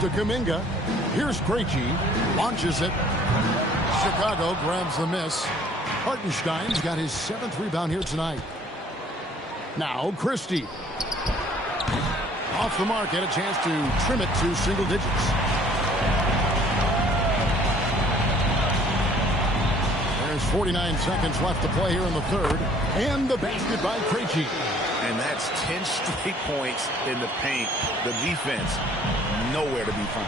to Kuminga. Here's Krejci. Launches it. Chicago grabs the miss. Hartenstein's got his 7th rebound here tonight. Now Christie. Off the mark, had a chance to trim it to single digits. There's 49 seconds left to play here in the third. And the basket by Krejci. And that's 10 straight points in the paint. The defense, nowhere to be found.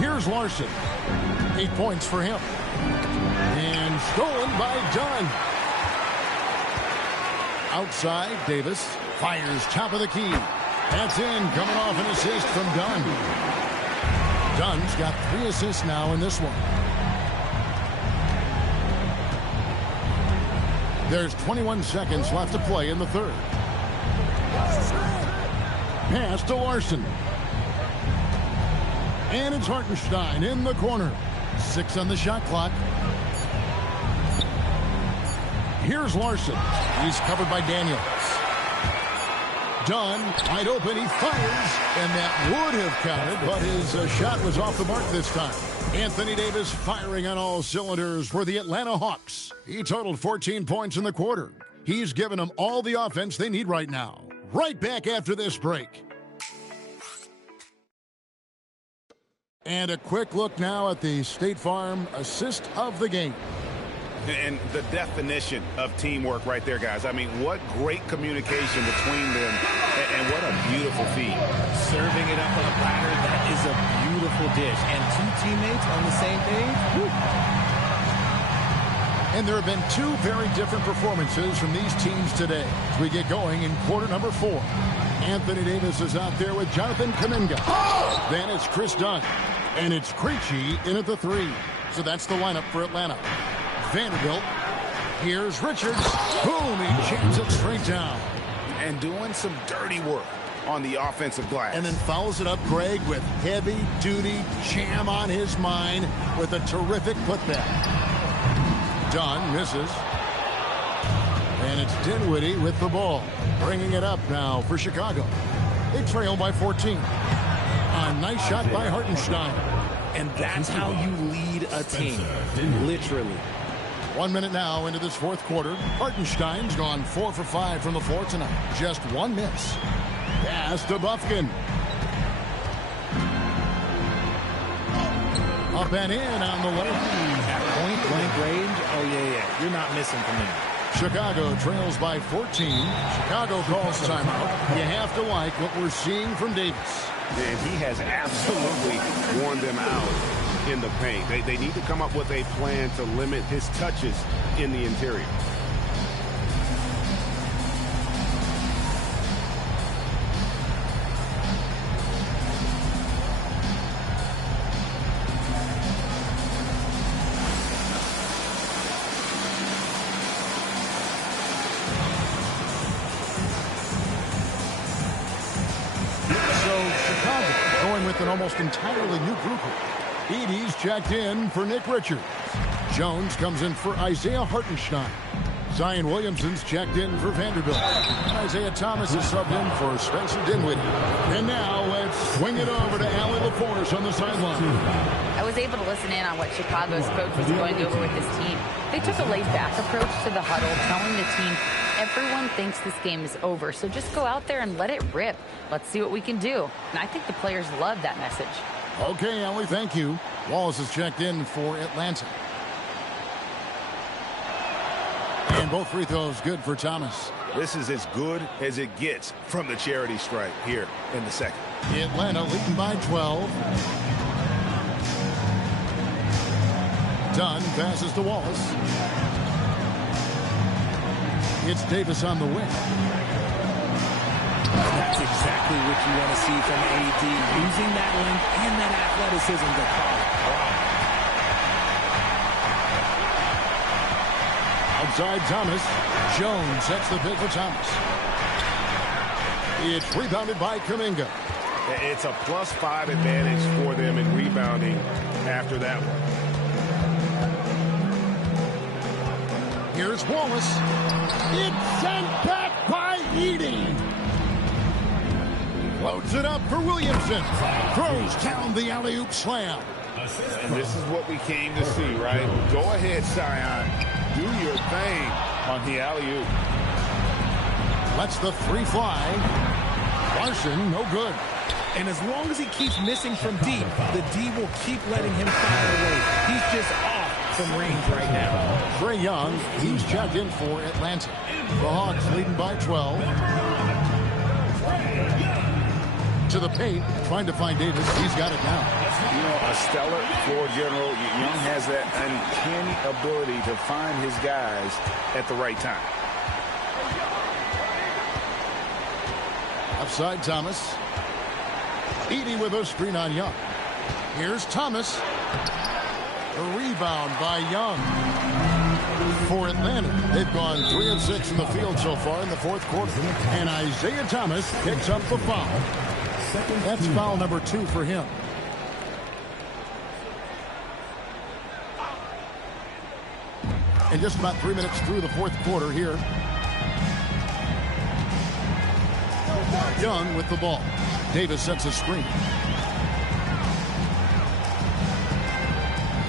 Here's Larson. 8 points for him. And stolen by Dunn. Outside, Davis fires top of the key. That's in, coming off an assist from Dunn. Dunn's got 3 assists now in this one. There's 21 seconds left to play in the third. Pass to Larson. And it's Hartenstein in the corner. 6 on the shot clock. Here's Larson. He's covered by Daniels. Dunn, wide open, he fires, and that would have counted, but his shot was off the mark this time. Anthony Davis firing on all cylinders for the Atlanta Hawks. He totaled 14 points in the quarter. He's given them all the offense they need right now. Right back after this break. And a quick look now at the State Farm assist of the game. And the definition of teamwork right there, guys. I mean, what great communication between them, and what a beautiful feed. Serving it up on a platter, that is a beautiful dish. And 2 teammates on the same page. Woo. And there have been 2 very different performances from these teams today as we get going in quarter number 4. Anthony Davis is out there with Jonathan Kuminga. Then it's Chris Dunn. And it's Krejci in at the 3. So that's the lineup for Atlanta. Vanderbilt. Here's Richards. Boom, he jams it straight down. And doing some dirty work on the offensive glass. And then follows it up, Greg, with heavy-duty jam on his mind with a terrific putback. Dunn misses. And it's Dinwiddie with the ball. Bringing it up now for Chicago. They trail by 14. A nice shot by Hartenstein. And that's how you lead a team. Literally. 1 minute now into this fourth quarter. Hartenstein's gone 4 for 5 from the floor tonight. Just 1 miss. Pass to Bufkin. Up and in on the left. At point blank range, oh yeah. You're not missing from there. Chicago trails by 14. Chicago calls timeout. You have to like what we're seeing from Davis. And he has absolutely worn them out in the paint. They need to come up with a plan to limit his touches in the interior. An almost entirely new group. Edey's checked in for Nick Richards. Jones comes in for Isaiah Hartenstein. Zion Williamson's checked in for Vanderbilt. Isaiah Thomas is subbed in for Spencer Dinwiddie. And now let's swing it over to Allie LaForce on the sideline. I was able to listen in on what Chicago's coach was going over with this team. They took a laid-back approach to the huddle, telling the team everyone thinks this game is over, so just go out there and let it rip. Let's see what we can do. And I think the players love that message. Okay, Allie, thank you. Wallace is checked in for Atlanta. And both free throws good for Thomas. This is as good as it gets from the charity stripe here in the second. Atlanta leading by 12. Dunn passes to Wallace. It's Davis on the wing. That's exactly what you want to see from AD. Using that length and that athleticism to call it. Outside Thomas. Jones sets the pick for Thomas. It's rebounded by Kuminga. It's a +5 advantage for them in rebounding after that one. Here's Wallace. It's sent back by Edey. Loads it up for Williamson. Throws down the alley-oop slam. And this is what we came to see, right? Go ahead, Zion. Do your thing on the alley-oop. Lets the three fly. Larson, no good. And as long as he keeps missing from deep, the D will keep letting him fire away. He's just off from range right now. Trae Young, he's checked in for Atlanta. The Hawks leading by 12. To the paint, trying to find Davis. He's got it now. You know, a stellar floor general. Young has that uncanny ability to find his guys at the right time. Upside Thomas. Edey with a screen on Young. Here's Thomas. A rebound by Young. For Atlanta, they've gone 3 of 6 in the field so far in the fourth quarter. And Isaiah Thomas picks up the foul. That's foul number 2 for him. And just about 3 minutes through the fourth quarter here. Young with the ball. Davis sets a screen.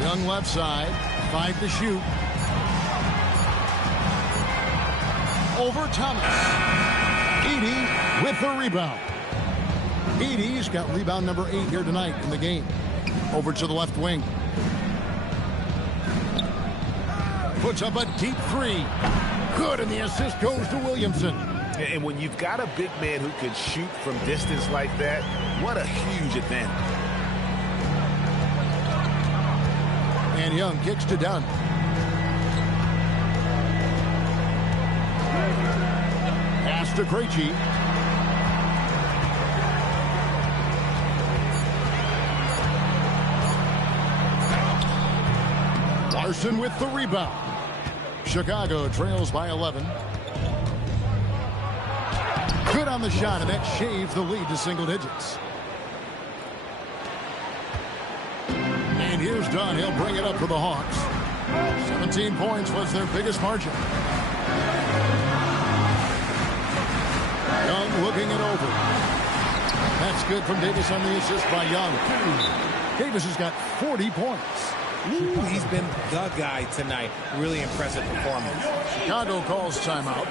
Young left side. 5 to shoot. Over Thomas. Edey with the rebound. Edey's got rebound number 8 here tonight in the game. Over to the left wing. Puts up a deep 3. Good, and the assist goes to Williamson. And when you've got a big man who can shoot from distance like that, what a huge advantage. And Young kicks to Dunn. Pass to Krejci. Larson with the rebound. Chicago trails by 11. Good on the shot, and that shaves the lead to single digits. And here's Dunn. He'll bring it up for the Hawks. 17 points was their biggest margin. Young looking it over. That's good from Davis on the assist by Young. Davis has got 40 points. Ooh, he's been the guy tonight. Really impressive performance. Chicago calls timeout.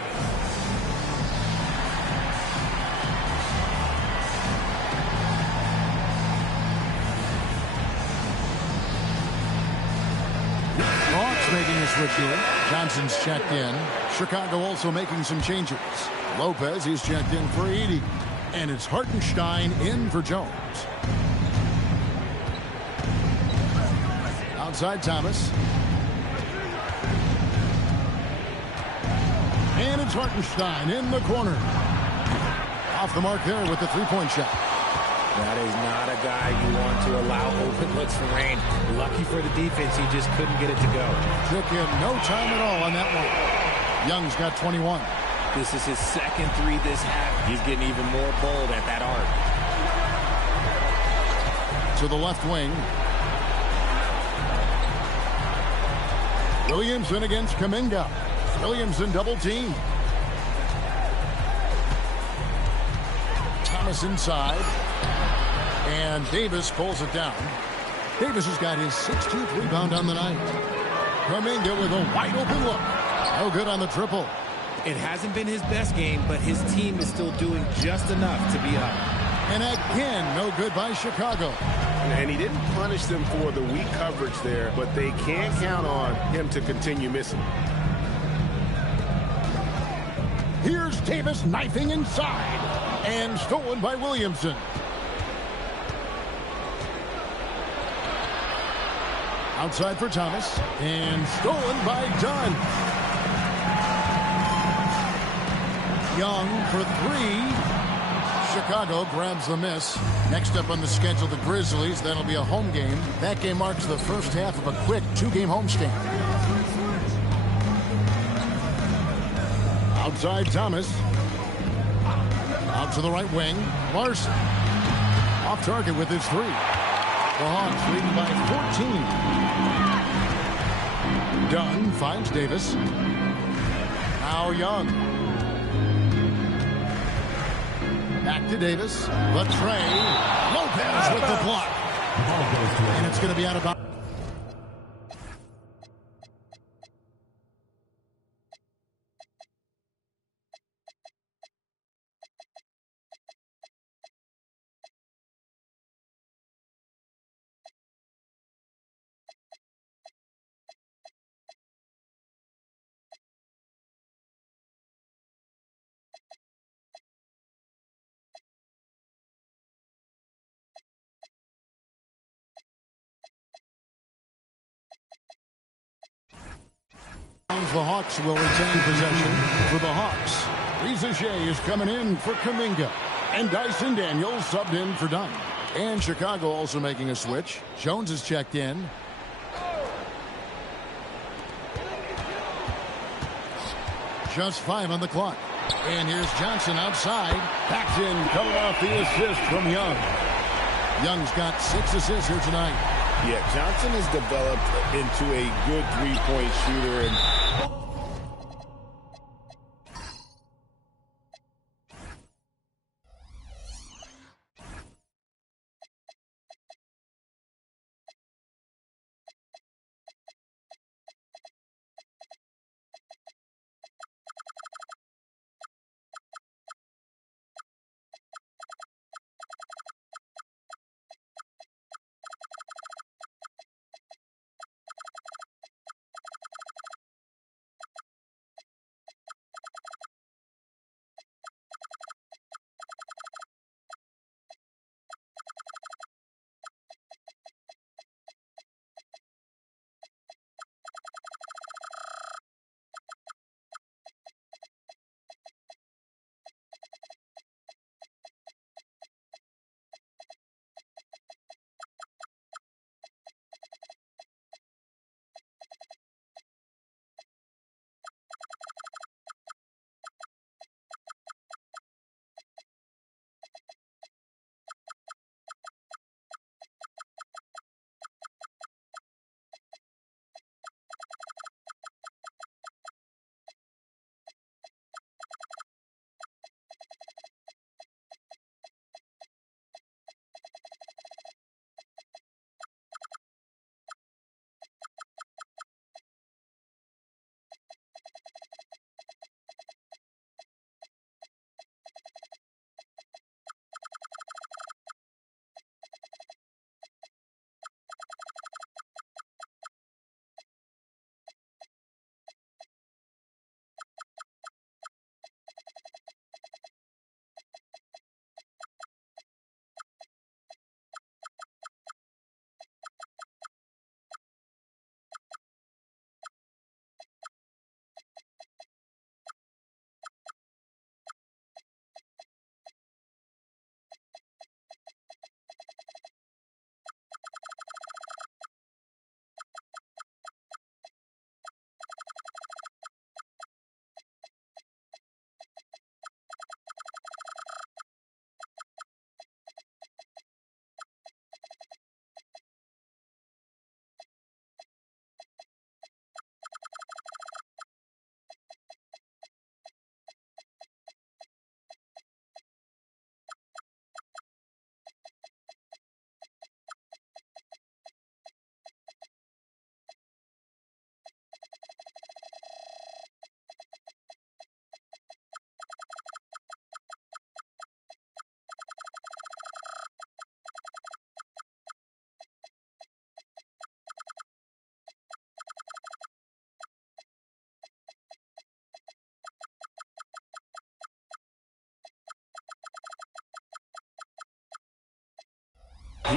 Hawks making a switch here. Johnson's checked in. Chicago also making some changes. Lopez, he's checked in for Edey. And it's Hartenstein in for Jones. Outside Thomas. And it's Hartenstein in the corner. Off the mark there with the three-point shot. That is not a guy you want to allow open looks for rain. Lucky for the defense, he just couldn't get it to go. Took him no time at all on that one. Young's got 21. This is his second 3 this half. He's getting even more bold at that arc. To the left wing. Williamson against Kuminga. Williamson double team. Thomas inside. And Davis pulls it down. Davis has got his 16th rebound on the night. Kuminga with a wide open look. No good on the triple. It hasn't been his best game, but his team is still doing just enough to be up. And again, no good by Chicago. And he didn't punish them for the weak coverage there, but they can't count on him to continue missing. Here's Davis knifing inside. And stolen by Williamson. Outside for Thomas. And stolen by Dunn. Young for 3. Chicago grabs the miss. Next up on the schedule, the Grizzlies. That'll be a home game. That game marks the first half of a quick 2-game homestand. Outside Thomas. Out to the right wing. Larson. Off target with his 3. The Hawks leading by 14. Dunn finds Davis. Now Young. Back to Davis. The tray. Lopez with the block. And it's going to be out of bounds. The Hawks will retain possession for the Hawks. Reza Shea is coming in for Kuminga. And Dyson Daniels subbed in for Dunn. And Chicago also making a switch. Jones is checked in. Just 5 on the clock. And here's Johnson outside. Paxson coming off the assist from Young. Young's got 6 assists here tonight. Yeah, Johnson has developed into a good three-point shooter. And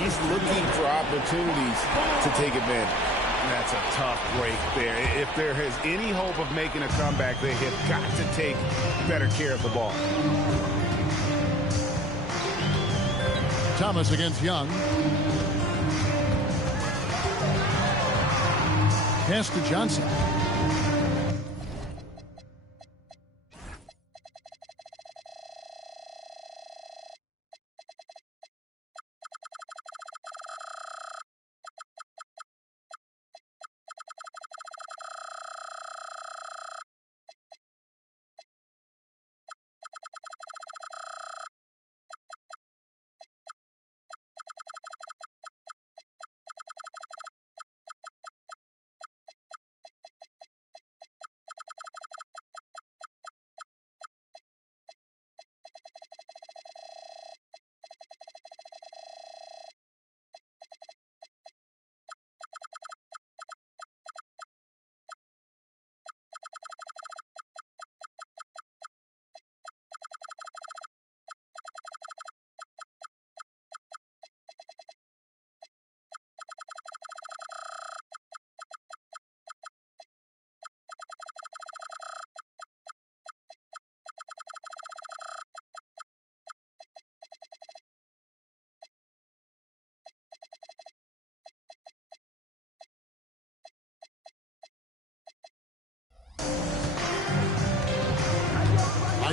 he's looking for opportunities to take advantage. That's a tough break there. If there is any hope of making a comeback, they have got to take better care of the ball. Thomas against Young. Pass to Johnson.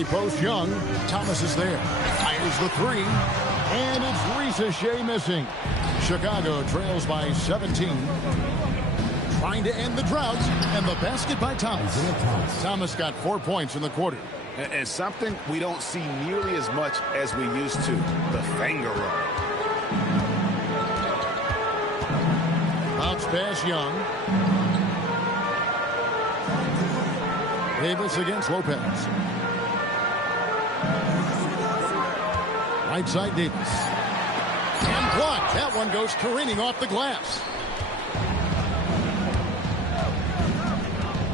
Right post Young. Thomas is there. Fires the three. And it's Ricochet missing. Chicago trails by 17. Trying to end the drought. And the basket by Thomas. Thomas got 4 points in the quarter. And something we don't see nearly as much as we used to. The finger roll. Bounce pass Young. Davis against Lopez. Right side Davis. And blocked. That one goes careening off the glass.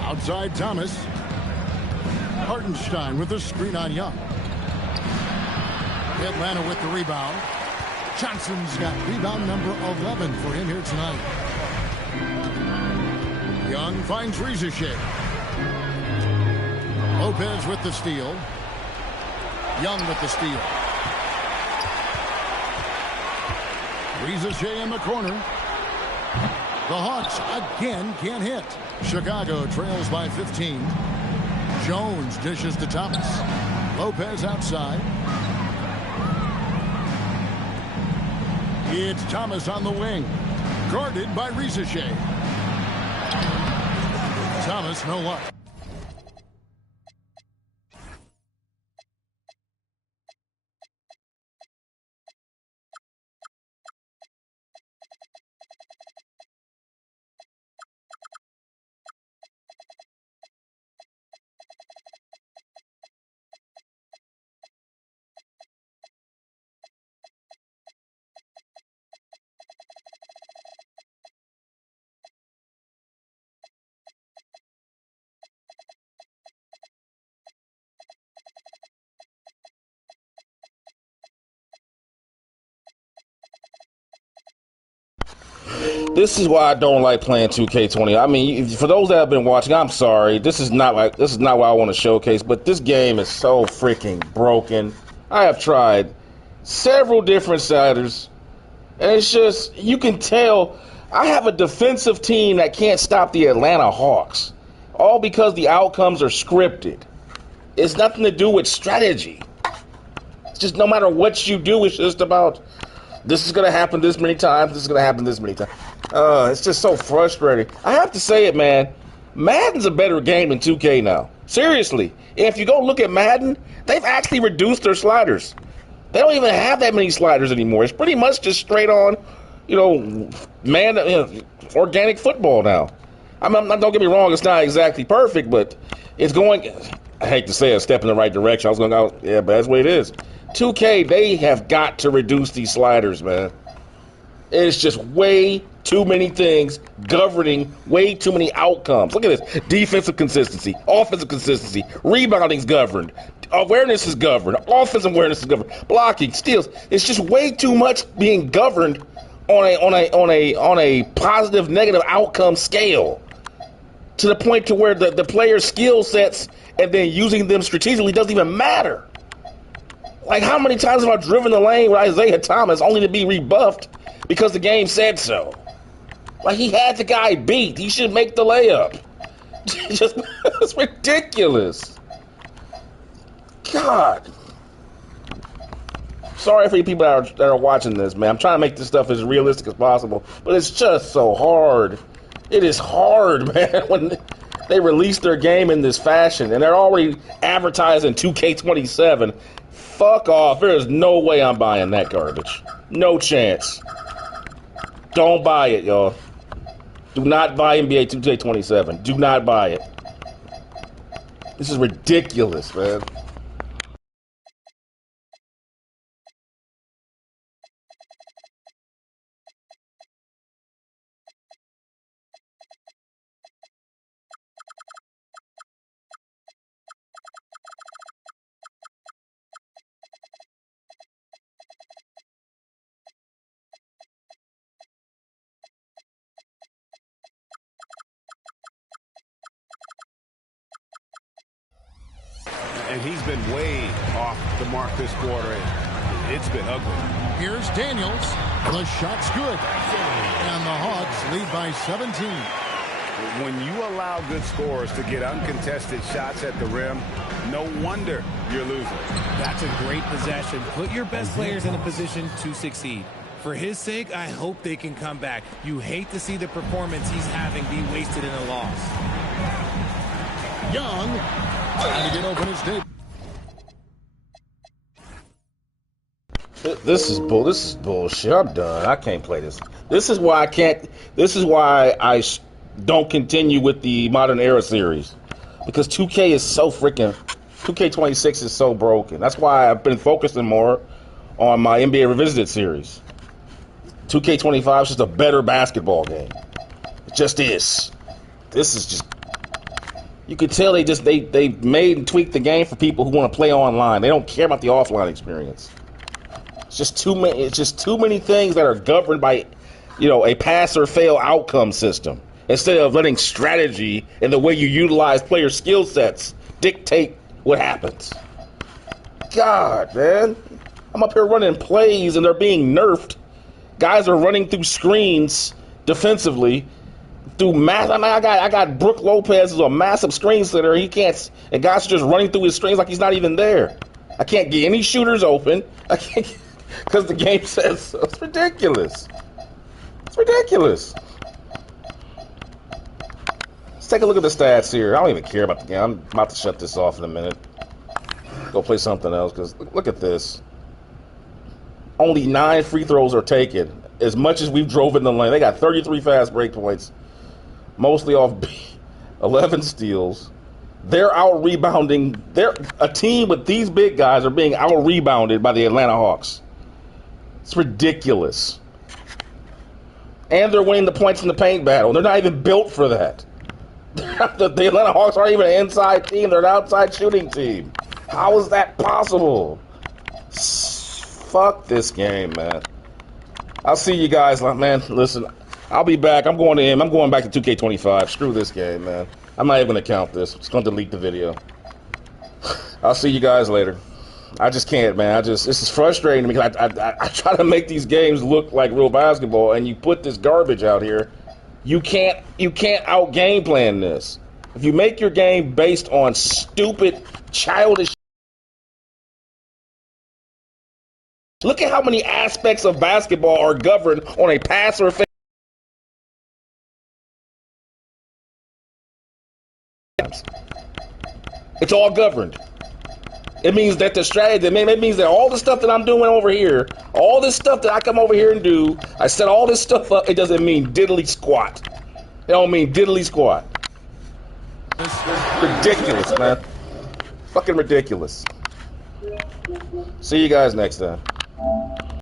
Outside Thomas. Hartenstein with the screen on Young. Atlanta with the rebound. Johnson's got rebound number 11 for him here tonight. Young finds Ricochet. Lopez with the steal. Young with the steal. Ricochet in the corner. The Hawks again can't hit. Chicago trails by 15. Jones dishes to Thomas. Lopez outside. It's Thomas on the wing. Guarded by Ricochet. Thomas, no luck. This is why I don't like playing 2K20. I mean, for those that have been watching, I'm sorry. This is not what I want to showcase, but this game is so freaking broken. I have tried several different sliders, and it's just, you can tell I have a defensive team that can't stop the Atlanta Hawks, all because the outcomes are scripted. It's nothing to do with strategy. It's just no matter what you do, it's just about this is going to happen this many times, this is going to happen this many times. It's just so frustrating. I have to say it, man. Madden's a better game than 2K now. Seriously. If you go look at Madden, they've actually reduced their sliders. They don't even have that many sliders anymore. It's pretty much just straight on, organic football now. Don't get me wrong, it's not exactly perfect, but it's going, I hate to say a step in the right direction. I was going to go, yeah, but that's what it is. 2K, they have got to reduce these sliders, man. It's just way too many things governing way too many outcomes. Look at this. Defensive consistency, offensive consistency, rebounding's governed, awareness is governed, offensive awareness is governed, blocking, steals. It's just way too much being governed on a positive negative outcome scale, to the point to where the player's skill sets and then using them strategically doesn't even matter. Like, how many times have I driven the lane with Isaiah Thomas only to be rebuffed because the game said so? Like, he had the guy beat. He should make the layup. It's ridiculous. God. Sorry for you people that are watching this, man. I'm trying to make this stuff as realistic as possible, but it's just so hard. It is hard, man, when they release their game in this fashion, and they're already advertising 2K27. Fuck off. There is no way I'm buying that garbage. No chance. Don't buy it, y'all. Do not buy NBA 2K27. Do not buy it. This is ridiculous, man. And he's been way off the mark this quarter. It's been ugly. Here's Daniels. The shot's good. And the Hawks lead by 17. When you allow good scorers to get uncontested shots at the rim, no wonder you're losing. That's a great possession. Put your best players in a position to succeed. For his sake, I hope they can come back. You hate to see the performance he's having be wasted in a loss. Young trying to get open his tape. This is bullshit. I'm done. I can't play this. This is why I don't continue with the Modern Era series, because 2K is so freaking 2K26 is so broken. That's why I've been focusing more on my NBA Revisited series. 2K25 is just a better basketball game. It just is. This is just, you can tell they made and tweaked the game for people who want to play online. They don't care about the offline experience. It's just too many things that are governed by, a pass or fail outcome system, instead of letting strategy and the way you utilize player skill sets dictate what happens. God, man. I'm up here running plays and they're being nerfed. Guys are running through screens defensively through mass. I got Brook Lopez as a massive screen setter. He can't, and guys are just running through his screens like he's not even there. I can't get any shooters open. I can't, because the game says so. It's ridiculous. It's ridiculous. Let's take a look at the stats here. I don't even care about the game. I'm about to shut this off in a minute. Go play something else, because look at this. Only 9 free throws are taken. As much as we've drove in the lane, they got 33 fast break points, mostly off 11 steals. They're out-rebounding. A team with these big guys are being out-rebounded by the Atlanta Hawks. It's ridiculous. And they're winning the points in the paint battle. They're not even built for that. The Atlanta Hawks aren't even an inside team. They're an outside shooting team. How is that possible? Fuck this game, man. I'll see you guys. Man, listen, I'll be back. I'm going back to 2K25. Screw this game, man. I'm not even going to count this. I'm just going to delete the video. I'll see you guys later. I just can't, man. This is frustrating to me, because I try to make these games look like real basketball, and you put this garbage out here. You can't out game plan this. If you make your game based on stupid, childish, look at how many aspects of basketball are governed on a pass or a fail. It's all governed. It means that the strategy, it means that all the stuff that I'm doing over here, all this stuff that I come over here and do, I set all this stuff up, it doesn't mean diddly squat. It don't mean diddly squat. Ridiculous, man. Fucking ridiculous. See you guys next time.